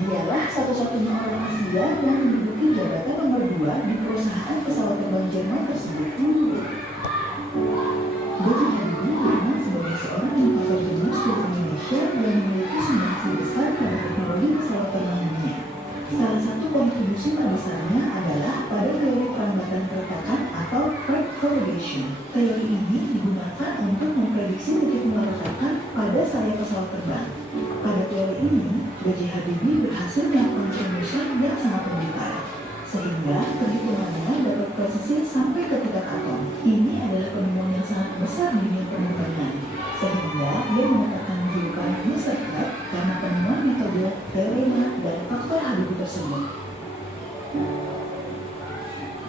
Dialah satu-satunya orang Asia yang menduduki jabatan nomor 2 di perusahaan pesawat terbang Jerman tersebut dulu. B.J. Habibie dikenal sebagai seorang inovator jenius dari Indonesia yang memiliki sumbangsi besar pada teknologi pesawat terbang dunia. Salah satu kontribusi terbesarnya adalah pada teori perlambatan keretakan atau freight correlation. Teori ini digunakan untuk memprediksi titik mula retakan pada sayap pesawat terbang. Pada teori ini, B.J. Habibie berhasil melakukan perumusan yang sangat membara. sehingga perhitungannya dapat presisi sampai ke tingkat atom. Ini adalah penemuan yang sangat besar di dunia penerbangan, sehingga ia mendapatkan julukan Mr. Crack karena penemuan metode, teorema, dan faktor Habibie tersebut.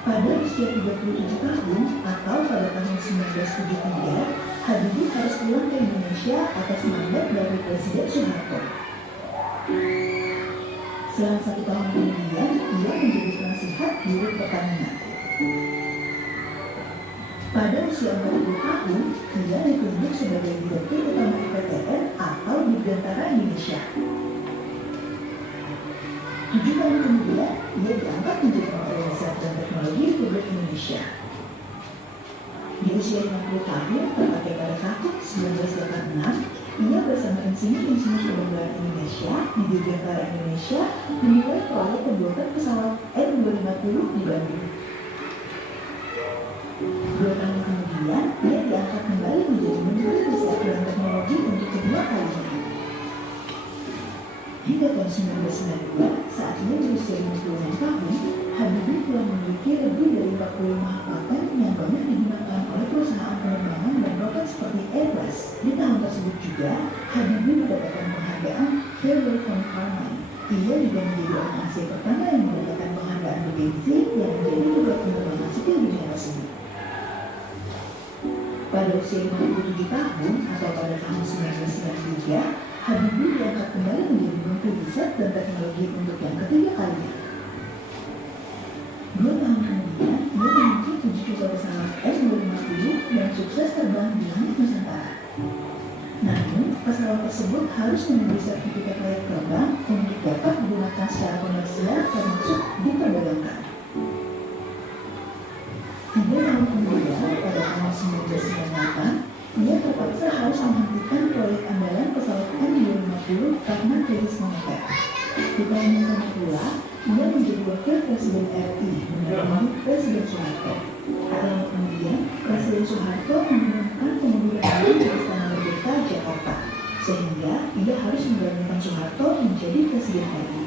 Pada usia 37 tahun atau pada tahun 1973, Habibie harus pulang ke Indonesia atas mandat dari Presiden Soeharto. Selang 1 tahun kemudian, ia menjadi penasihat Dirut Pertamina. Pada usia 40 tahun, ia ditunjuk sebagai Direktur Utama IPTN atau Dirgantara Indonesia. 7 tahun kemudian, ia diangkat menjadi Menteri Riset dan Teknologi Republik Indonesia. Di usia 50 tahun, tepatnya pada tahun 1986, ia bersama insinyur Penerbangan Indonesia di Dirgantara Indonesia memulai proyek pembuatan pesawat N250 di Bandung. 2 tahun kemudian, ia diangkat kembali menjadi Menteri Riset dan Teknologi untuk kedua kalinya. Hingga tahun 1992, saat ia berusia 56 tahun, Habibie telah memiliki lebih dari 45 paten yang banyak digunakan oleh perusahaan penerbangan dan roket seperti Airbus. Di tahun tersebut juga, Habibie mendapatkan penghargaan Fairway von Karaman. Ia juga menjadi orang Asia pertama yang mendapatkan penghargaan bergengsi yang menjadi pilot penerbangan sipil dunia tersebut. Pada usia 57 tahun atau pada tahun 1993, Habibie diangkat kembali menjadi Menteri Riset dan Teknologi untuk yang ketiga kalinya. 2 tahun kemudian, ia memiliki 7 juta pesawat N250 dan sukses terbang di langit Nusantara. Namun, pesawat tersebut harus menunggu sertifikat layak terbang untuk dapat digunakan secara komersial termasuk diperdagangkan. 3 tahun kemudian, pada tahun 1998, ia terpaksa harus menghentikan proyek andalan pesawat N250 karena krisis moneter. Di tahun yang sama pula, ia menjadi wakil Presiden RI mendampingi Presiden Soeharto. Tak lama kemudian, Presiden Soeharto mengumumkan pengunduran diri di Istana Merdeka, Jakarta, sehingga ia harus menggantikan Soeharto menjadi Presiden RI.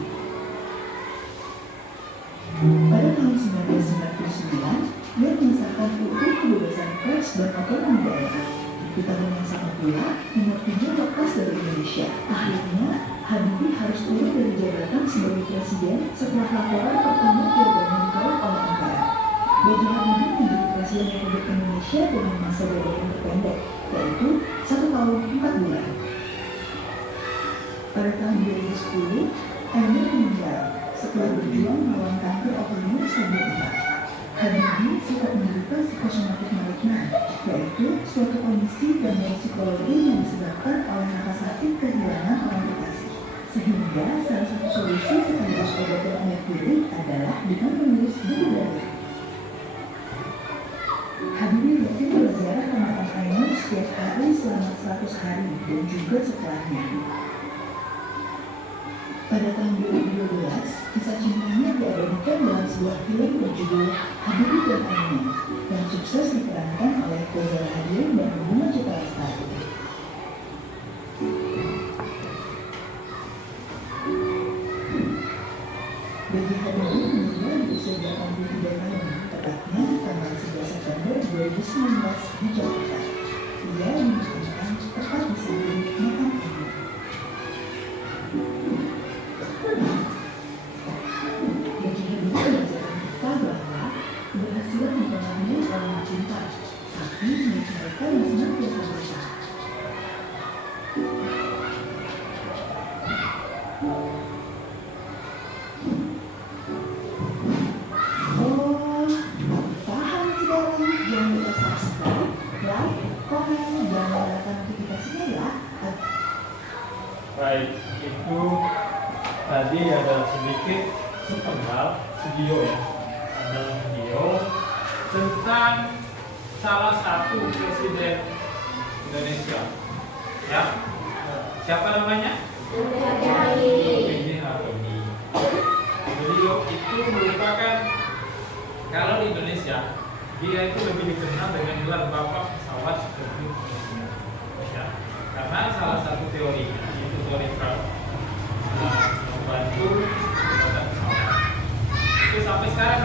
Pada tahun 1999, ia mengesahkan UU Kebebasan Pers dan Otonomi Daerah. Di tahun yang sama pula, nomor 7 lepas dari Indonesia. Akhirnya, Habibie harus turun dari jabatan sebagai presiden setelah laporan pertama Piagam ditolak oleh Ankara. B.J. Habibie menjadi Presiden Republik Indonesia dengan masa jabatan terpendek, yaitu 1 tahun 4 bulan. Pada tahun 2010, Emil meninggal setelah berjuang melawan kanker otak stadium 4. Habibie sempat menderita psikosomatik malignan, yaitu suatu kondisi gangguan psikologi yang disebabkan oleh rasa sakit kehilangan orang terkasih. Sehingga salah satu solusi sekaligus obat yang ia pilih adalah dengan menulis buku diary. Habibie rutin berziarah ke makam Ainun setiap hari selama 100 hari dan juga setelahnya. Pada tahun 2012, kisah cintanya diabadikan dalam sebuah film berjudul Habibie dan Ainun yang sukses diperankan oleh Reza Rahadian dan Bunga Citra Lestari. B.J. Habibie meninggal di usia 83 tahun, tepatnya tanggal 11 September 2019 di Jakarta. Ia dimakamkan tepat di samping makam Ainun. Keberhasilan mempengaruhi orang yang pintar, tapi milik mereka yang senantiasa berusaha. Oh, paham sekarang? Jangan lupa subscribe, like, komen, dan nyalakan notifikasinya ya. Baik, itu tadi ada sedikit sepenggal video ya, ada video tentang salah satu presiden Indonesia, ya. Siapa namanya? B.J. Habibie. Beliau itu merupakan, kalau di Indonesia dia itu lebih dikenal dengan gelar Bapak Pesawat Republik Indonesia, ya. Karena salah satu teorinya yaitu teori Pratt membantu pembuatan pesawat. Itu sampai sekarang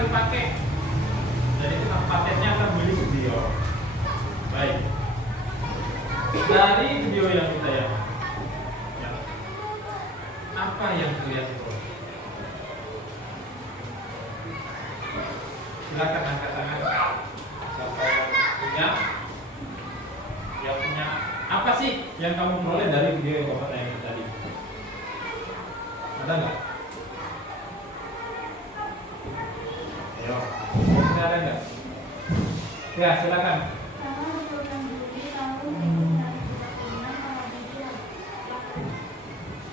apa yang kalian peroleh? Silakan angkat tangan. Siapa yang punya? Yang punya apa sih yang kamu peroleh dari video yang Bapak tayangkan tadi? Ada nggak? Ayo, ada nggak? Ya, silakan.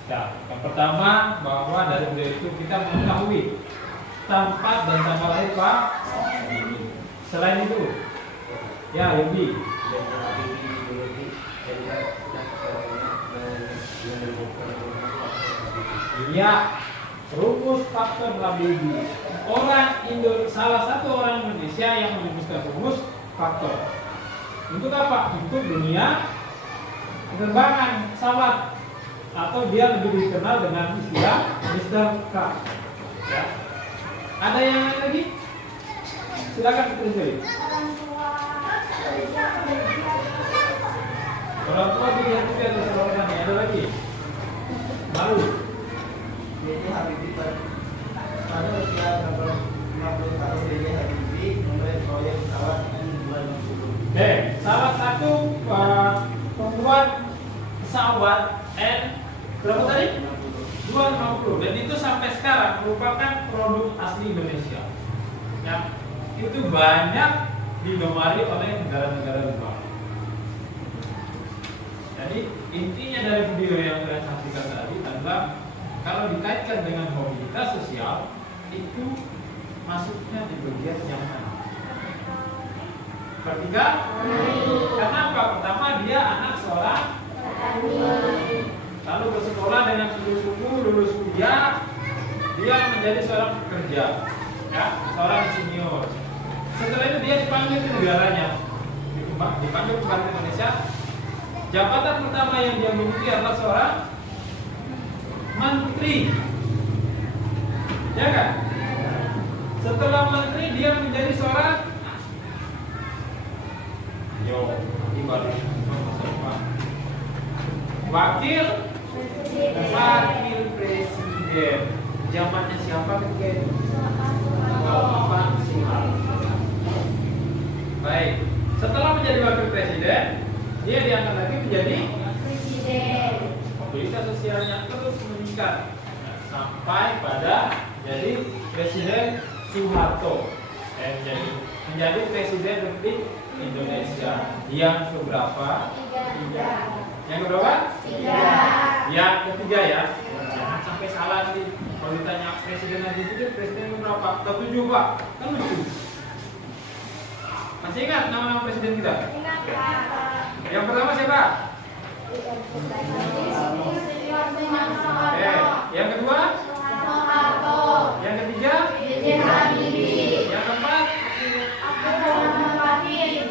Ya, yang pertama bahwa dari video itu kita mengetahui tempat dan tanggal lahir Pak. Selain itu, ya Yobi. Iya, rumus faktor Habibie. Salah satu orang Indonesia yang merumuskan rumus faktor. Untuk apa? Untuk dunia penerbangan pesawat, atau dia lebih dikenal dengan istilah Mr. K. Ya. Ada yang lain lagi? Silakan ditulis. Orang tua bikin juga di seluruh sana. Ada lagi? Baru. Jadi Habibie pada usia 50 tahun jadi Habibie memulai proyek pesawat N250. Salah satu pembuat pesawat N berapa tadi? 250. Dan itu sampai sekarang merupakan produk asli Indonesia. Ya, itu banyak digemari oleh negara-negara luar. Jadi intinya dari video yang saya sampaikan tadi adalah kalau dikaitkan dengan mobilitas sosial itu masuknya di bagian yang mana? Ketiga, kenapa? Pertama dia anak seorang petani, lalu bersekolah dengan sungguh-sungguh, lulus kuliah, dia menjadi seorang pekerja, ya, seorang senior. Setelah itu dia dipanggil ke negaranya, dipanggil ke Bank Indonesia. Jabatan pertama yang dia miliki adalah seorang menteri, ya kan? Setelah menteri dia menjadi seorang wakil presiden. Zamannya siapa ketika itu? Pak Soeharto. Baik. Setelah menjadi wakil presiden, dia diangkat lagi menjadi presiden. Mobilitas sosialnya terus meningkat sampai pada jadi Presiden Soeharto. Menjadi Presiden Republik Indonesia yang keberapa? Yang keberapa? Yang ketiga ya. Jangan sampai salah nanti kalau ditanya presiden nanti itu presiden keberapa? Ketujuh Pak. Kan lucu. Masih ingat nama-nama presiden kita? Ingat Pak. Yang pertama siapa? Yang kedua? Soeharto. Yang ketiga? Habibie. Yang keempat?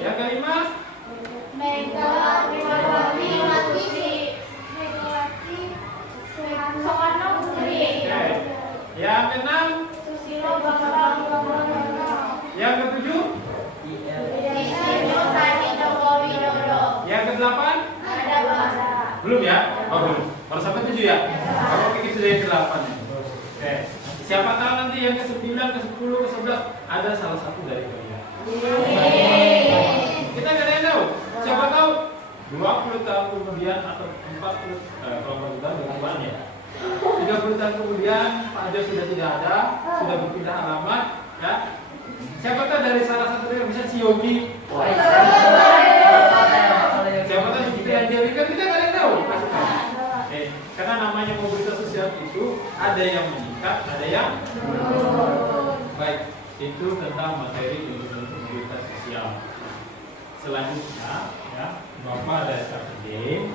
Yang kelima? Yang keenam? Yang ketujuh? Yang kedelapan? Belum ya? Oh belum. Baru sampai 7 ya? Kalau pikir sudah yang ke-8 ya. Oke. Siapa tahu nanti yang ke-9, ke-10, ke-11 ada salah satu dari kalian. Kita nggak ada yang tahu. Siapa tahu 20 tahun kemudian atau 40 kalau tahun berubah ya. 30 tahun kemudian Pak Jo sudah tidak ada, sudah berpindah alamat, ya. Siapa tahu dari salah satu dari bisa si Yogi. Siapa tahu si Angelika, kita nggak ada yang tahu. Karena namanya mobilitas sosial itu ada yang meningkat, ada yang baik. Itu tentang materi untuk mobilitas sosial. Selanjutnya, ya, Bapak ada SKPD.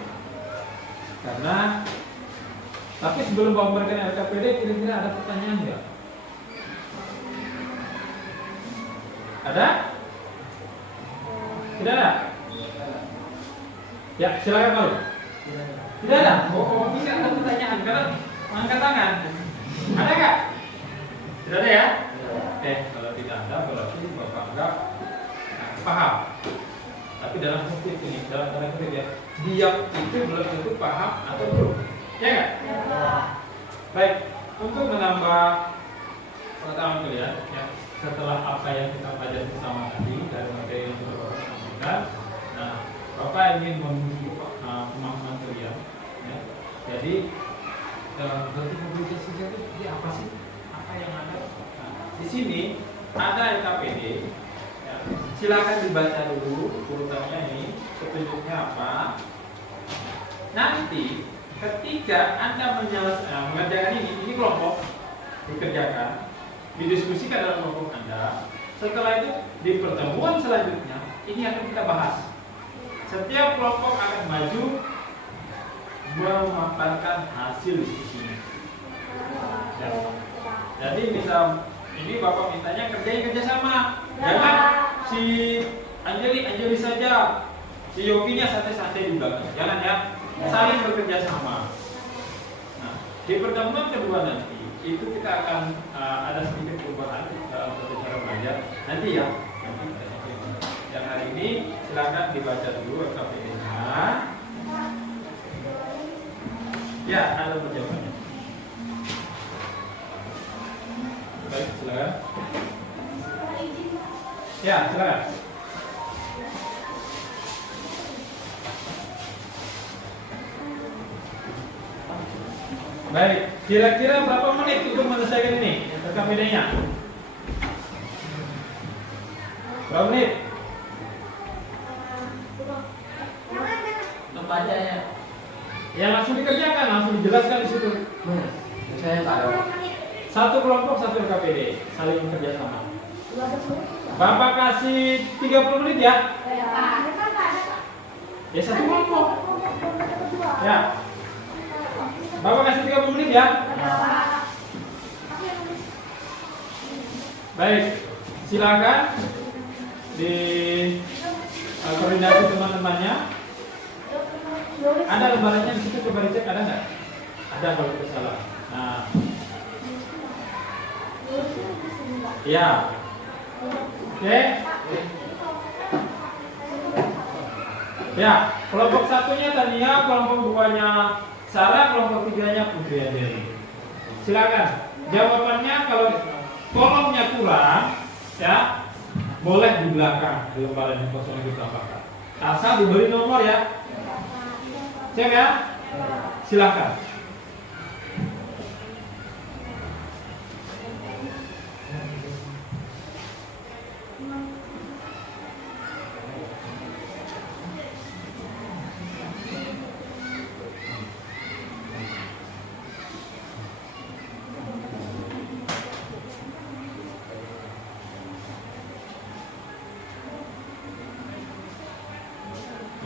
Karena, tapi sebelum Bapak memberikan LKPD, kira-kira ada pertanyaan nggak? Ada? Tidak ada? Ya, silakan Pak. Tidak ada? Oh, tidak ada pertanyaan karena angkat tangan. Ada nggak? Tidak ada ya? Oke, kalau tidak ada berarti Bapak nggak paham. Tapi dalam kutip ini, dalam tanda kutip ya, diam itu belum tentu paham atau belum. Ya nggak? Baik, untuk menambah pengetahuan kalian, ya, setelah apa yang kita pelajari bersama tadi dari materi yang sudah Bapak sampaikan, nah, Bapak ingin membuka pemahaman kalian. Ya. Jadi, bentuk mobilitas sosial itu apa sih? Apa yang ada? Nah, di sini ada LKPD. Ya. Silakan dibaca dulu urutannya ini, petunjuknya apa. Nanti ketika Anda mengerjakan ini kelompok dikerjakan, didiskusikan dalam kelompok Anda. Setelah itu di pertemuan selanjutnya ini akan kita bahas. Setiap kelompok akan maju memaparkan hasil diskusinya. Ya. Jadi misal ini Bapak mintanya kerjasama. Jangan si Anjeli saja, si Yoginya santai-santai di belakang. Jangan ya. Saling bekerja sama. Nah, di pertemuan kedua nanti itu kita akan ada sedikit perubahan dalam satu cara belajar. Nanti ya. Yang hari ini silakan dibaca dulu LKPD-nya. Ya, ada perjawabannya. Baik, silakan. Ya, silakan. Baik, kira-kira berapa menit untuk menyelesaikan ini LKPD-nya? Berapa menit? Untuk bacanya. Ya langsung dikerjakan, langsung dijelaskan di situ. Saya tak ada. Satu kelompok satu LKPD, saling bekerja sama. Bapak kasih 30 menit ya? Ya satu kelompok. Ya. Bapak kasih 30 menit ya? Baik, silakan di koordinasi teman-temannya. Ada lembarannya di situ, coba dicek ada nggak? Ada kalau tidak salah. Nah, ya, oke. Ya, kelompok satunya Tania, kelompok duanya Sarah, kelompok tiganya Putri Adeli. Silakan. Jawabannya kalau kolomnya kurang, ya boleh di belakang di lembaran yang kosong ditambahkan. Asal diberi nomor ya. Cek ya. Silakan.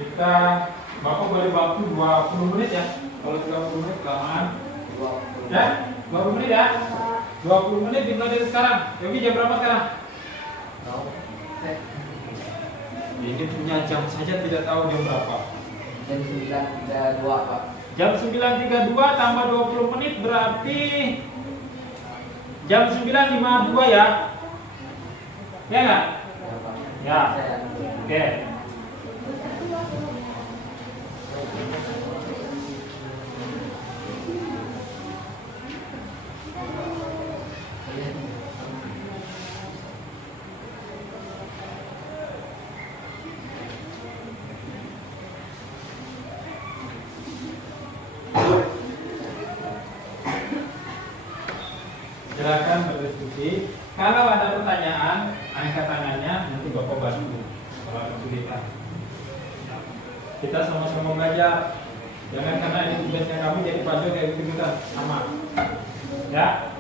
Kita Bapak boleh waktu 20 menit ya. Kalau 30 menit kelamaan. Ya, 20 menit ya. 20 menit dimulai dari sekarang. Yogi jam berapa sekarang? Ini punya jam saja tidak tahu jam berapa. Jam 9.32 Pak. Jam 9.32 tambah 20 menit berarti jam 9.52 ya. Ya enggak? Ya. Oke. Silakan berdiskusi. Kalau ada pertanyaan, angkat tangannya, nanti Bapak bantu. Kalau ada kesulitan, kita sama-sama belajar. Jangan karena ini tugasnya kami jadi pajak kayak gitu kita sama. Ya.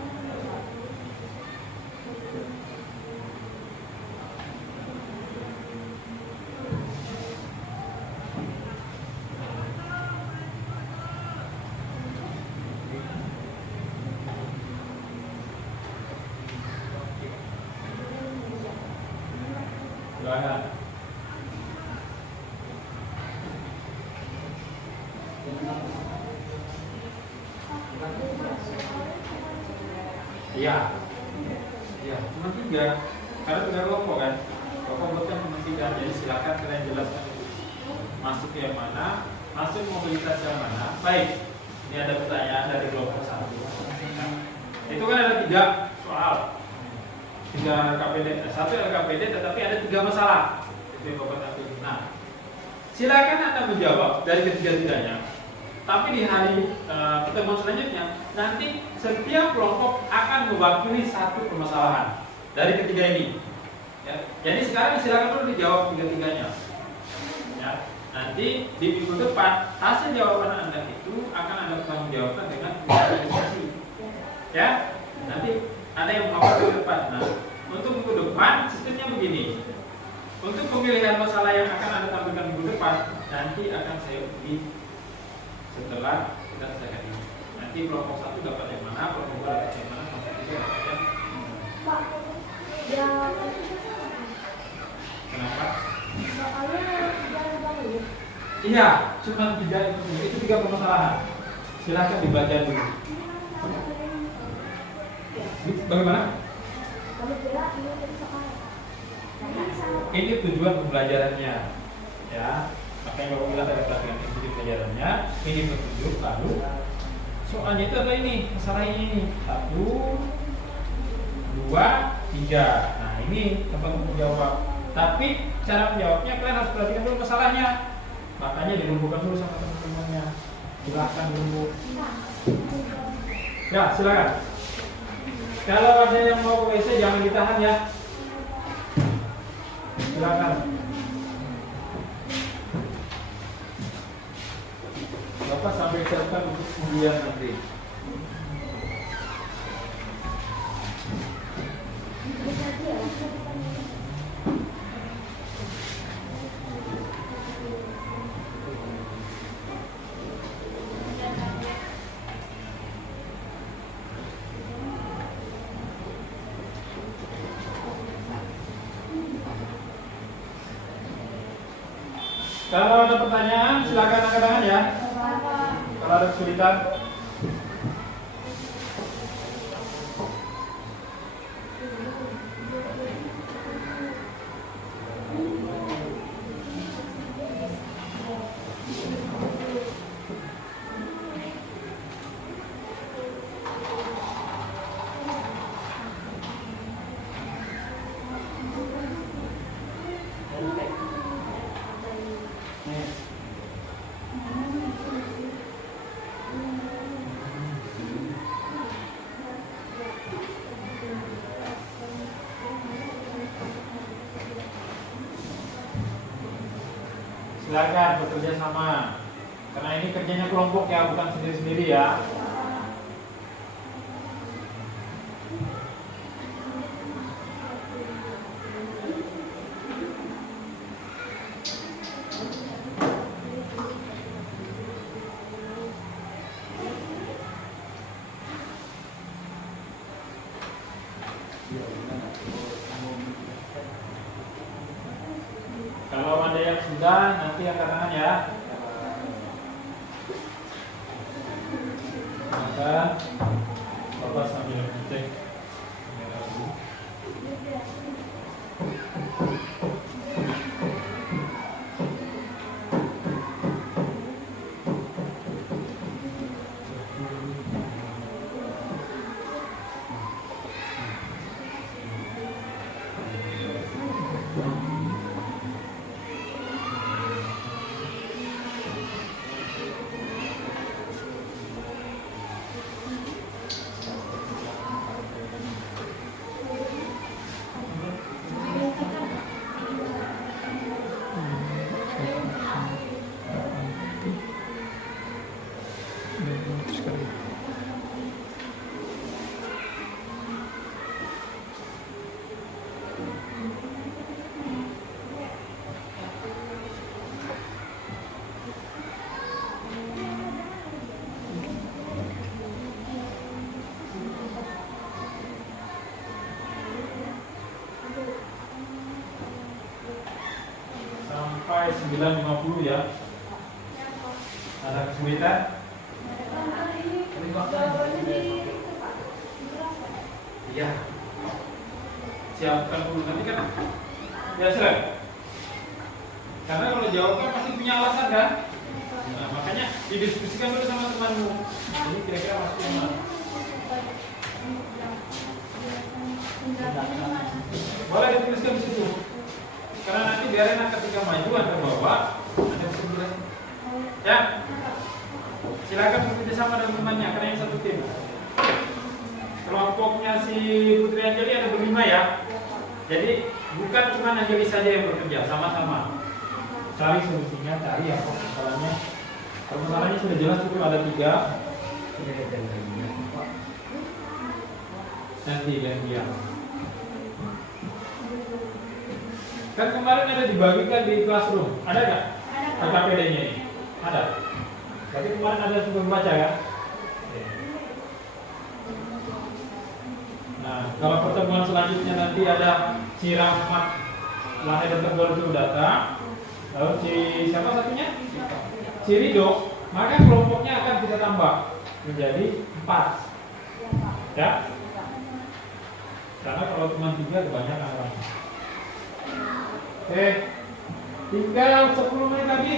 Silakan. Iya. Iya, cuma 3. Karena 3 kelompok kan. Bapak buatkan cuma 3. Jadi silakan kalian jelaskan masuk yang mana, masuk mobilitas yang mana. Baik. Ini ada pertanyaan dari kelompok 1. Itu kan ada 3 soal, 3 LKPD, 1 LKPD tetapi ada 3 masalah. Itu yang Bapak tahu. Nah, silakan Anda menjawab dari ketiga-tiganya. Tapi di hari pertemuan selanjutnya nanti setiap kelompok akan mewakili 1 permasalahan dari ketiga ini. Ya. Jadi sekarang silakan dulu dijawab 3-tiganya. Ya. Nanti di minggu depan hasil jawaban Anda itu akan Anda pertanggungjawabkan dengan organisasi. Ya, nanti ada yang mau ke depan. Nah, untuk minggu depan sistemnya begini. Untuk pemilihan masalah yang akan Anda tampilkan minggu depan nanti akan saya uji setelah kita selesai ini. Nanti kelompok 1 dapat yang mana, kelompok 2 dapat yang mana, kelompok 3 dapat yang Pak, jawaban itu sama. kenapa? Soalnya jangan baru. Iya, cuma 3 itu 3 permasalahan. Silahkan dibaca dulu. Bagaimana? Kamu kira ini dari soal. Ini tujuan pembelajarannya, ya. Makanya Bapak bilang ada pelatihan ini pembelajarannya. Ini petunjuk, lalu soalnya itu ada ini, masalah ini 1, 2, 3. Nah ini tempat untuk menjawab. Tapi cara menjawabnya kalian harus perhatikan dulu masalahnya. Makanya dilumpuhkan dulu sama teman-temannya. Silahkan dulu. Ya silakan. Kalau ada yang mau ke WC jangan ditahan ya. Silakan. Bapak sampai siapkan untuk ujian nanti. Kalau ada pertanyaan silakan angkat tangan ya. Kalau ada kesulitan. Silakan bekerja sama. Karena ini kerjanya kelompok ya, bukan sendiri-sendiri ya. Kalau ada yang sudah, nanti angkat tangan ya. Maka Bapak sambil cek. Sampai 9.50 ya. Ada kesulitan? Iya. Siapkan dulu nanti kan. Ya silakan. Karena kalau jawaban pasti punya alasan kan? Nah, makanya didiskusikan dulu sama temanmu. Ini kira-kira masuk mana? Boleh dituliskan di situ. Karena nanti biar enak ketika maju antar bawa ada bisa jelas. Ya. Silakan bekerja sama dengan temannya karena ini satu tim. Kelompoknya si Putri Anjali ada berlima ya. Jadi bukan cuma Anjali saja yang bekerja, sama-sama. Cari solusinya, cari apa masalahnya. Kalau masalahnya sudah jelas cukup ada 3. Nanti gantian. Kan kemarin ada dibagikan di classroom, ada nggak? KPD-nya ini ada. Berarti kemarin ada sebelum baca ya. Nah, kalau pertemuan selanjutnya nanti ada si Rahmat lahir dan terbol itu datang, lalu si siapa satunya? Si Rido, maka kelompoknya akan kita tambah menjadi 4. Ya. Karena kalau cuma 3 kebanyakan orang. Oke, tinggal 10 menit lagi.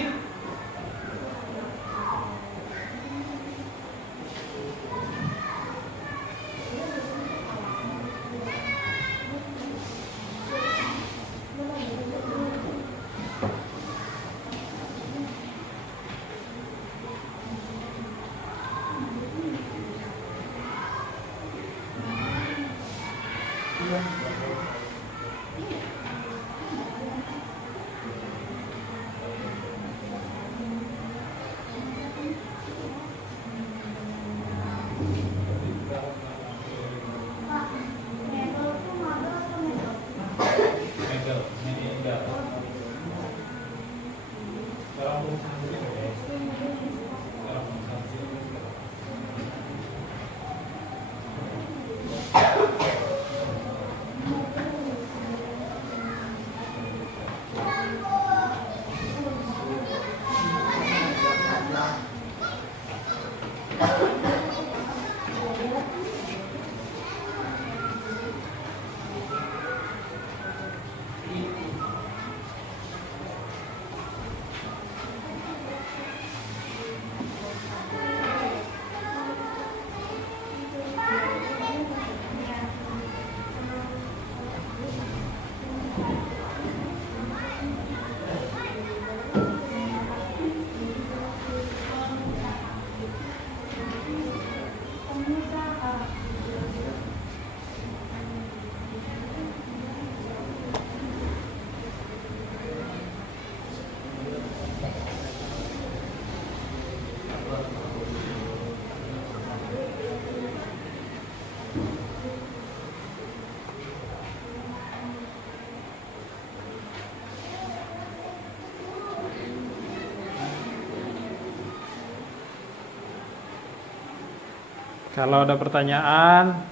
Kalau ada pertanyaan,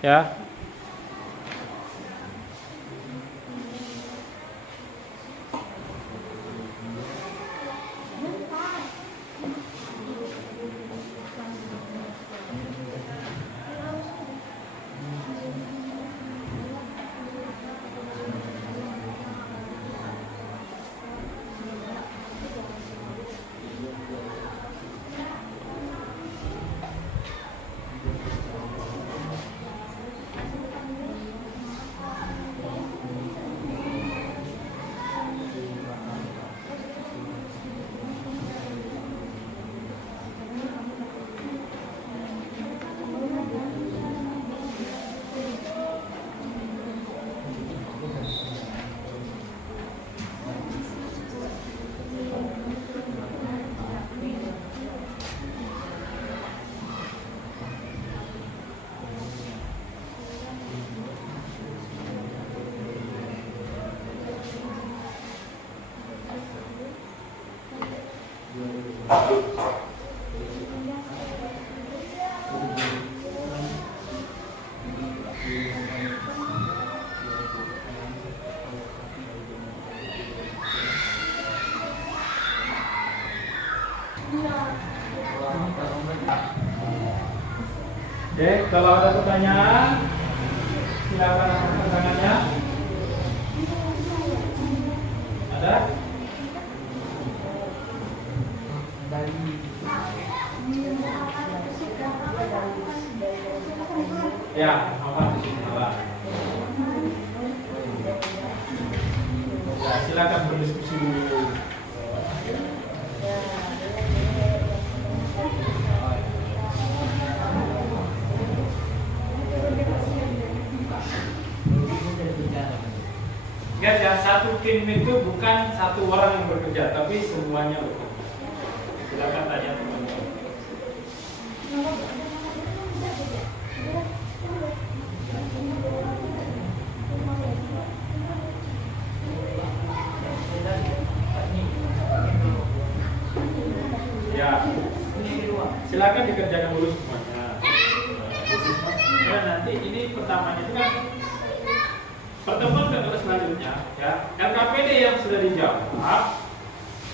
ya. Oke, kalau ada pertanyaan, silakan angkat tangannya. Ada? Ya, apa di sini? silakan berdiskusi dulu. Ingat ya, satu tim itu bukan satu orang yang bekerja, tapi semuanya bekerja. Silakan tanya teman-teman. Ya, silakan dikerjakan dulu semuanya. Ya, nanti ini pertamanya itu kan pertemuan kedua selanjutnya, ya LKPD yang sudah dijawab,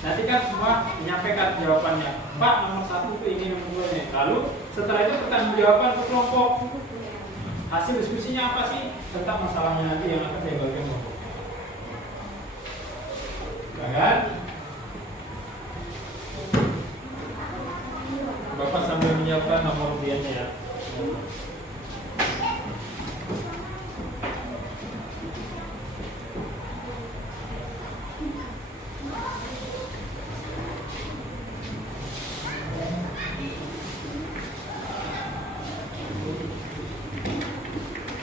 nanti kan semua menyampaikan jawabannya. Pak, nomor 1 itu ini, nomor 2 ini. Lalu setelah itu pertanggungjawaban ke kelompok. Hasil diskusinya apa sih tentang masalahnya nanti yang akan saya bagikan kelompok. Ya kan? Bapak sambil menyiapkan nomor undiannya ya.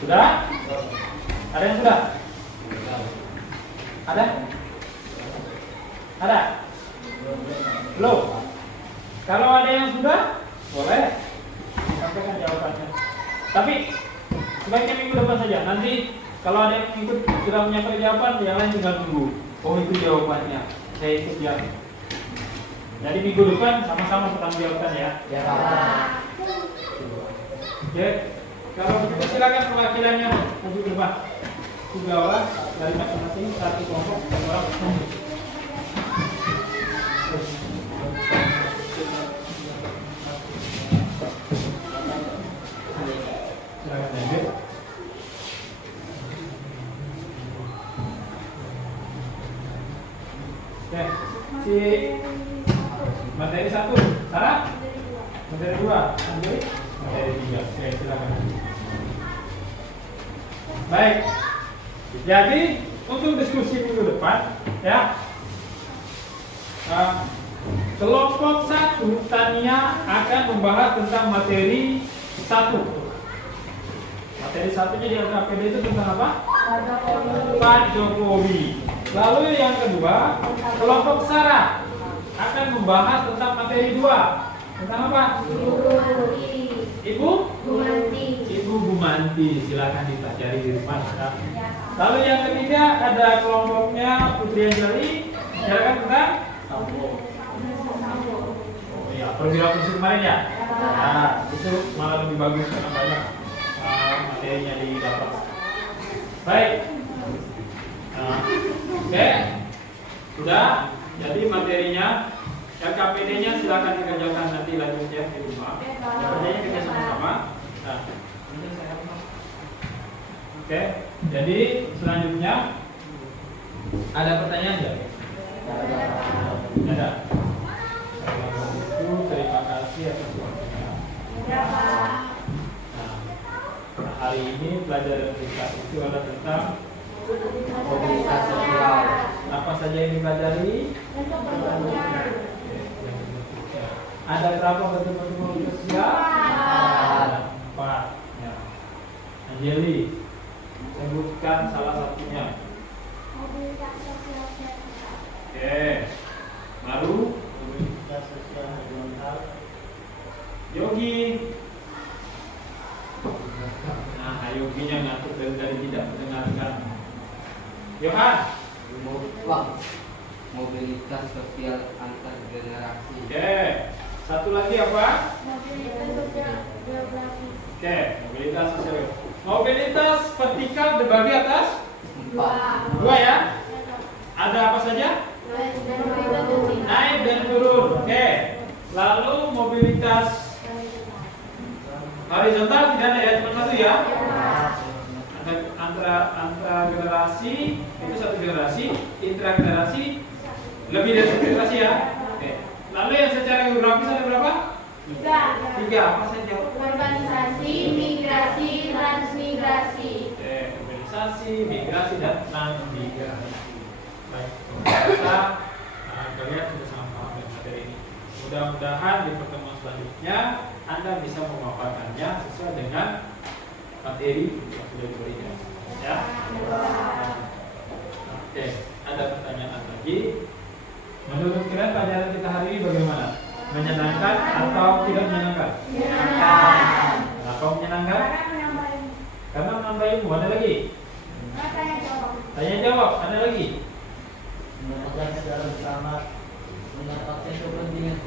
Sudah? Ada yang sudah? Ada? Ada? Belum? Kalau ada yang sudah, boleh sampaikan jawabannya. Tapi sebaiknya minggu depan saja. Nanti kalau ada yang ikut sudah menyampaikan jawaban, yang lain tinggal tunggu. Oh itu jawabannya, saya ikut ya. Jadi minggu depan sama-sama pertanggungjawabkan ya. Ya. Oke. Kalau begitu silakan perwakilannya maju ke depan. Pegawai dari masing-masing satu kelompok satu orang. Silakan lanjut. Oke, si materi 1, Sarah? Materi 2, Andri? Materi 3. Oke, silakan. Baik. Jadi untuk diskusi minggu depan, ya, kelompok 1 Tania akan membahas tentang materi 1. Materi 1-nya di LKPD itu tentang apa? Pak Jokowi. Lalu yang kedua, kelompok Sarah akan membahas tentang materi 2. Tentang apa? Ibu Bumanti, silakan dipelajari di depan. Lalu yang ketiga ada kelompoknya Putri Anjali, silakan tentang Oh iya, perwira polisi kemarin ya. Nah, itu malah lebih bagus karena banyak materinya didapat. Baik. Oke, sudah. Jadi materinya, LKPD-nya silakan dikerjakan nanti lanjutnya di rumah. Kerjanya kita sama-sama. Nah, oke, jadi selanjutnya ada pertanyaan nggak? Ada. Kalau itu terima kasih atas waktunya. Nah, hari ini pelajaran kita itu ada tentang Mobilitas sosial. apa saja yang dipelajari? Ada berapa bentuk-bentuk mobilitas sosial? Ada 4. Ya. Anjeli, sebutkan salah satunya. Oke. Baru mobilitas sosial horizontal. Yogi. Nah, Yoginya ngantuk dari tadi tidak mendengarkan. Yohan. Mobilitas sosial antar generasi. Oke. Satu lagi apa? Mobilitas sosial geografis. Oke, mobilitas sosial. Mobilitas vertikal dibagi atas 2 ya. Ada apa saja? Naik dan turun. Oke. Lalu mobilitas horizontal tidak ada ya, cuma satu ya. Ada antara generasi, itu satu generasi, intragenerasi lebih dari satu generasi ya. Oke. Lalu yang secara geografis ada berapa? 3. Apa saja? Urbanisasi, migrasi, transmigrasi. Oke, urbanisasi, migrasi dan transmigrasi. Baik, saya rasa kalian sudah sangat paham dengan materi ini. Mudah-mudahan di pertemuan selanjutnya Anda bisa memaparkannya sesuai dengan materi yang sudah diberikan. Ya. Oke, ada pertanyaan lagi? Menurut kalian pelajaran kita hari ini bagaimana? Menyenangkan atau tidak menyenangkan? Menyenangkan. Kenapa menyenangkan? Karena menambah ilmu. Karena menambah ilmu. Ada lagi? Tanya jawab. Tanya jawab. Ada lagi? Mendapatkan secara bersama, mendapatkan kepentingan.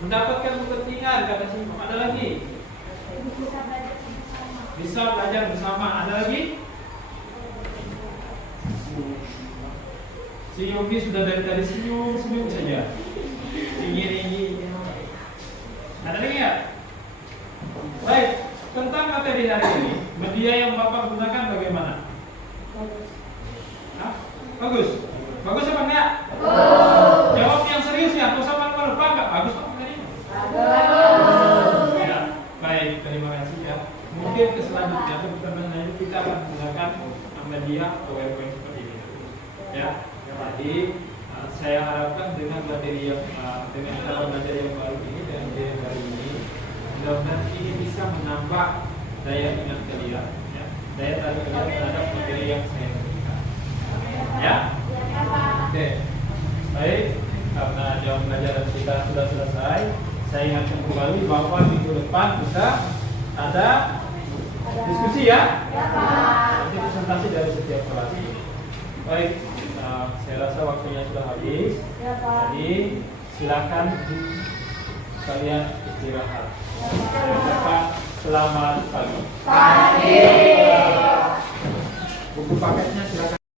Mendapatkan kepentingan, kata si Imam. Ada lagi? Bisa belajar bersama. Bisa belajar bersama. Ada lagi? Si Yogi sudah dari tadi senyum saja. Tinggi. Ada lagi ya? Baik, tentang materi hari ini, media yang Bapak gunakan bagaimana? Hah? Bagus? Bagus apa enggak? Jawab yang serius ya, atau sama lupa enggak? Bagus apa tadi? Ya, baik, terima kasih ya. Mungkin ke selanjutnya atau pertemuan ini kita akan menggunakan media PowerPoint seperti ini. Ya, jadi saya harapkan dengan materi yang dengan cara belajar yang baru ini dan materi yang baru ini, mudah-mudahan ini bisa menambah daya ingat kalian, ya, daya tarik kalian terhadap materi yang saya berikan. Ya, oke, baik. Karena jam pelajaran kita sudah selesai, saya ingatkan kembali bahwa minggu depan kita ada diskusi ya. Nanti presentasi dari setiap kelas. Baik, saya rasa waktunya sudah habis. Jadi silakan kalian istirahat. Saya ucapkan selamat pagi. Buku paketnya silakan.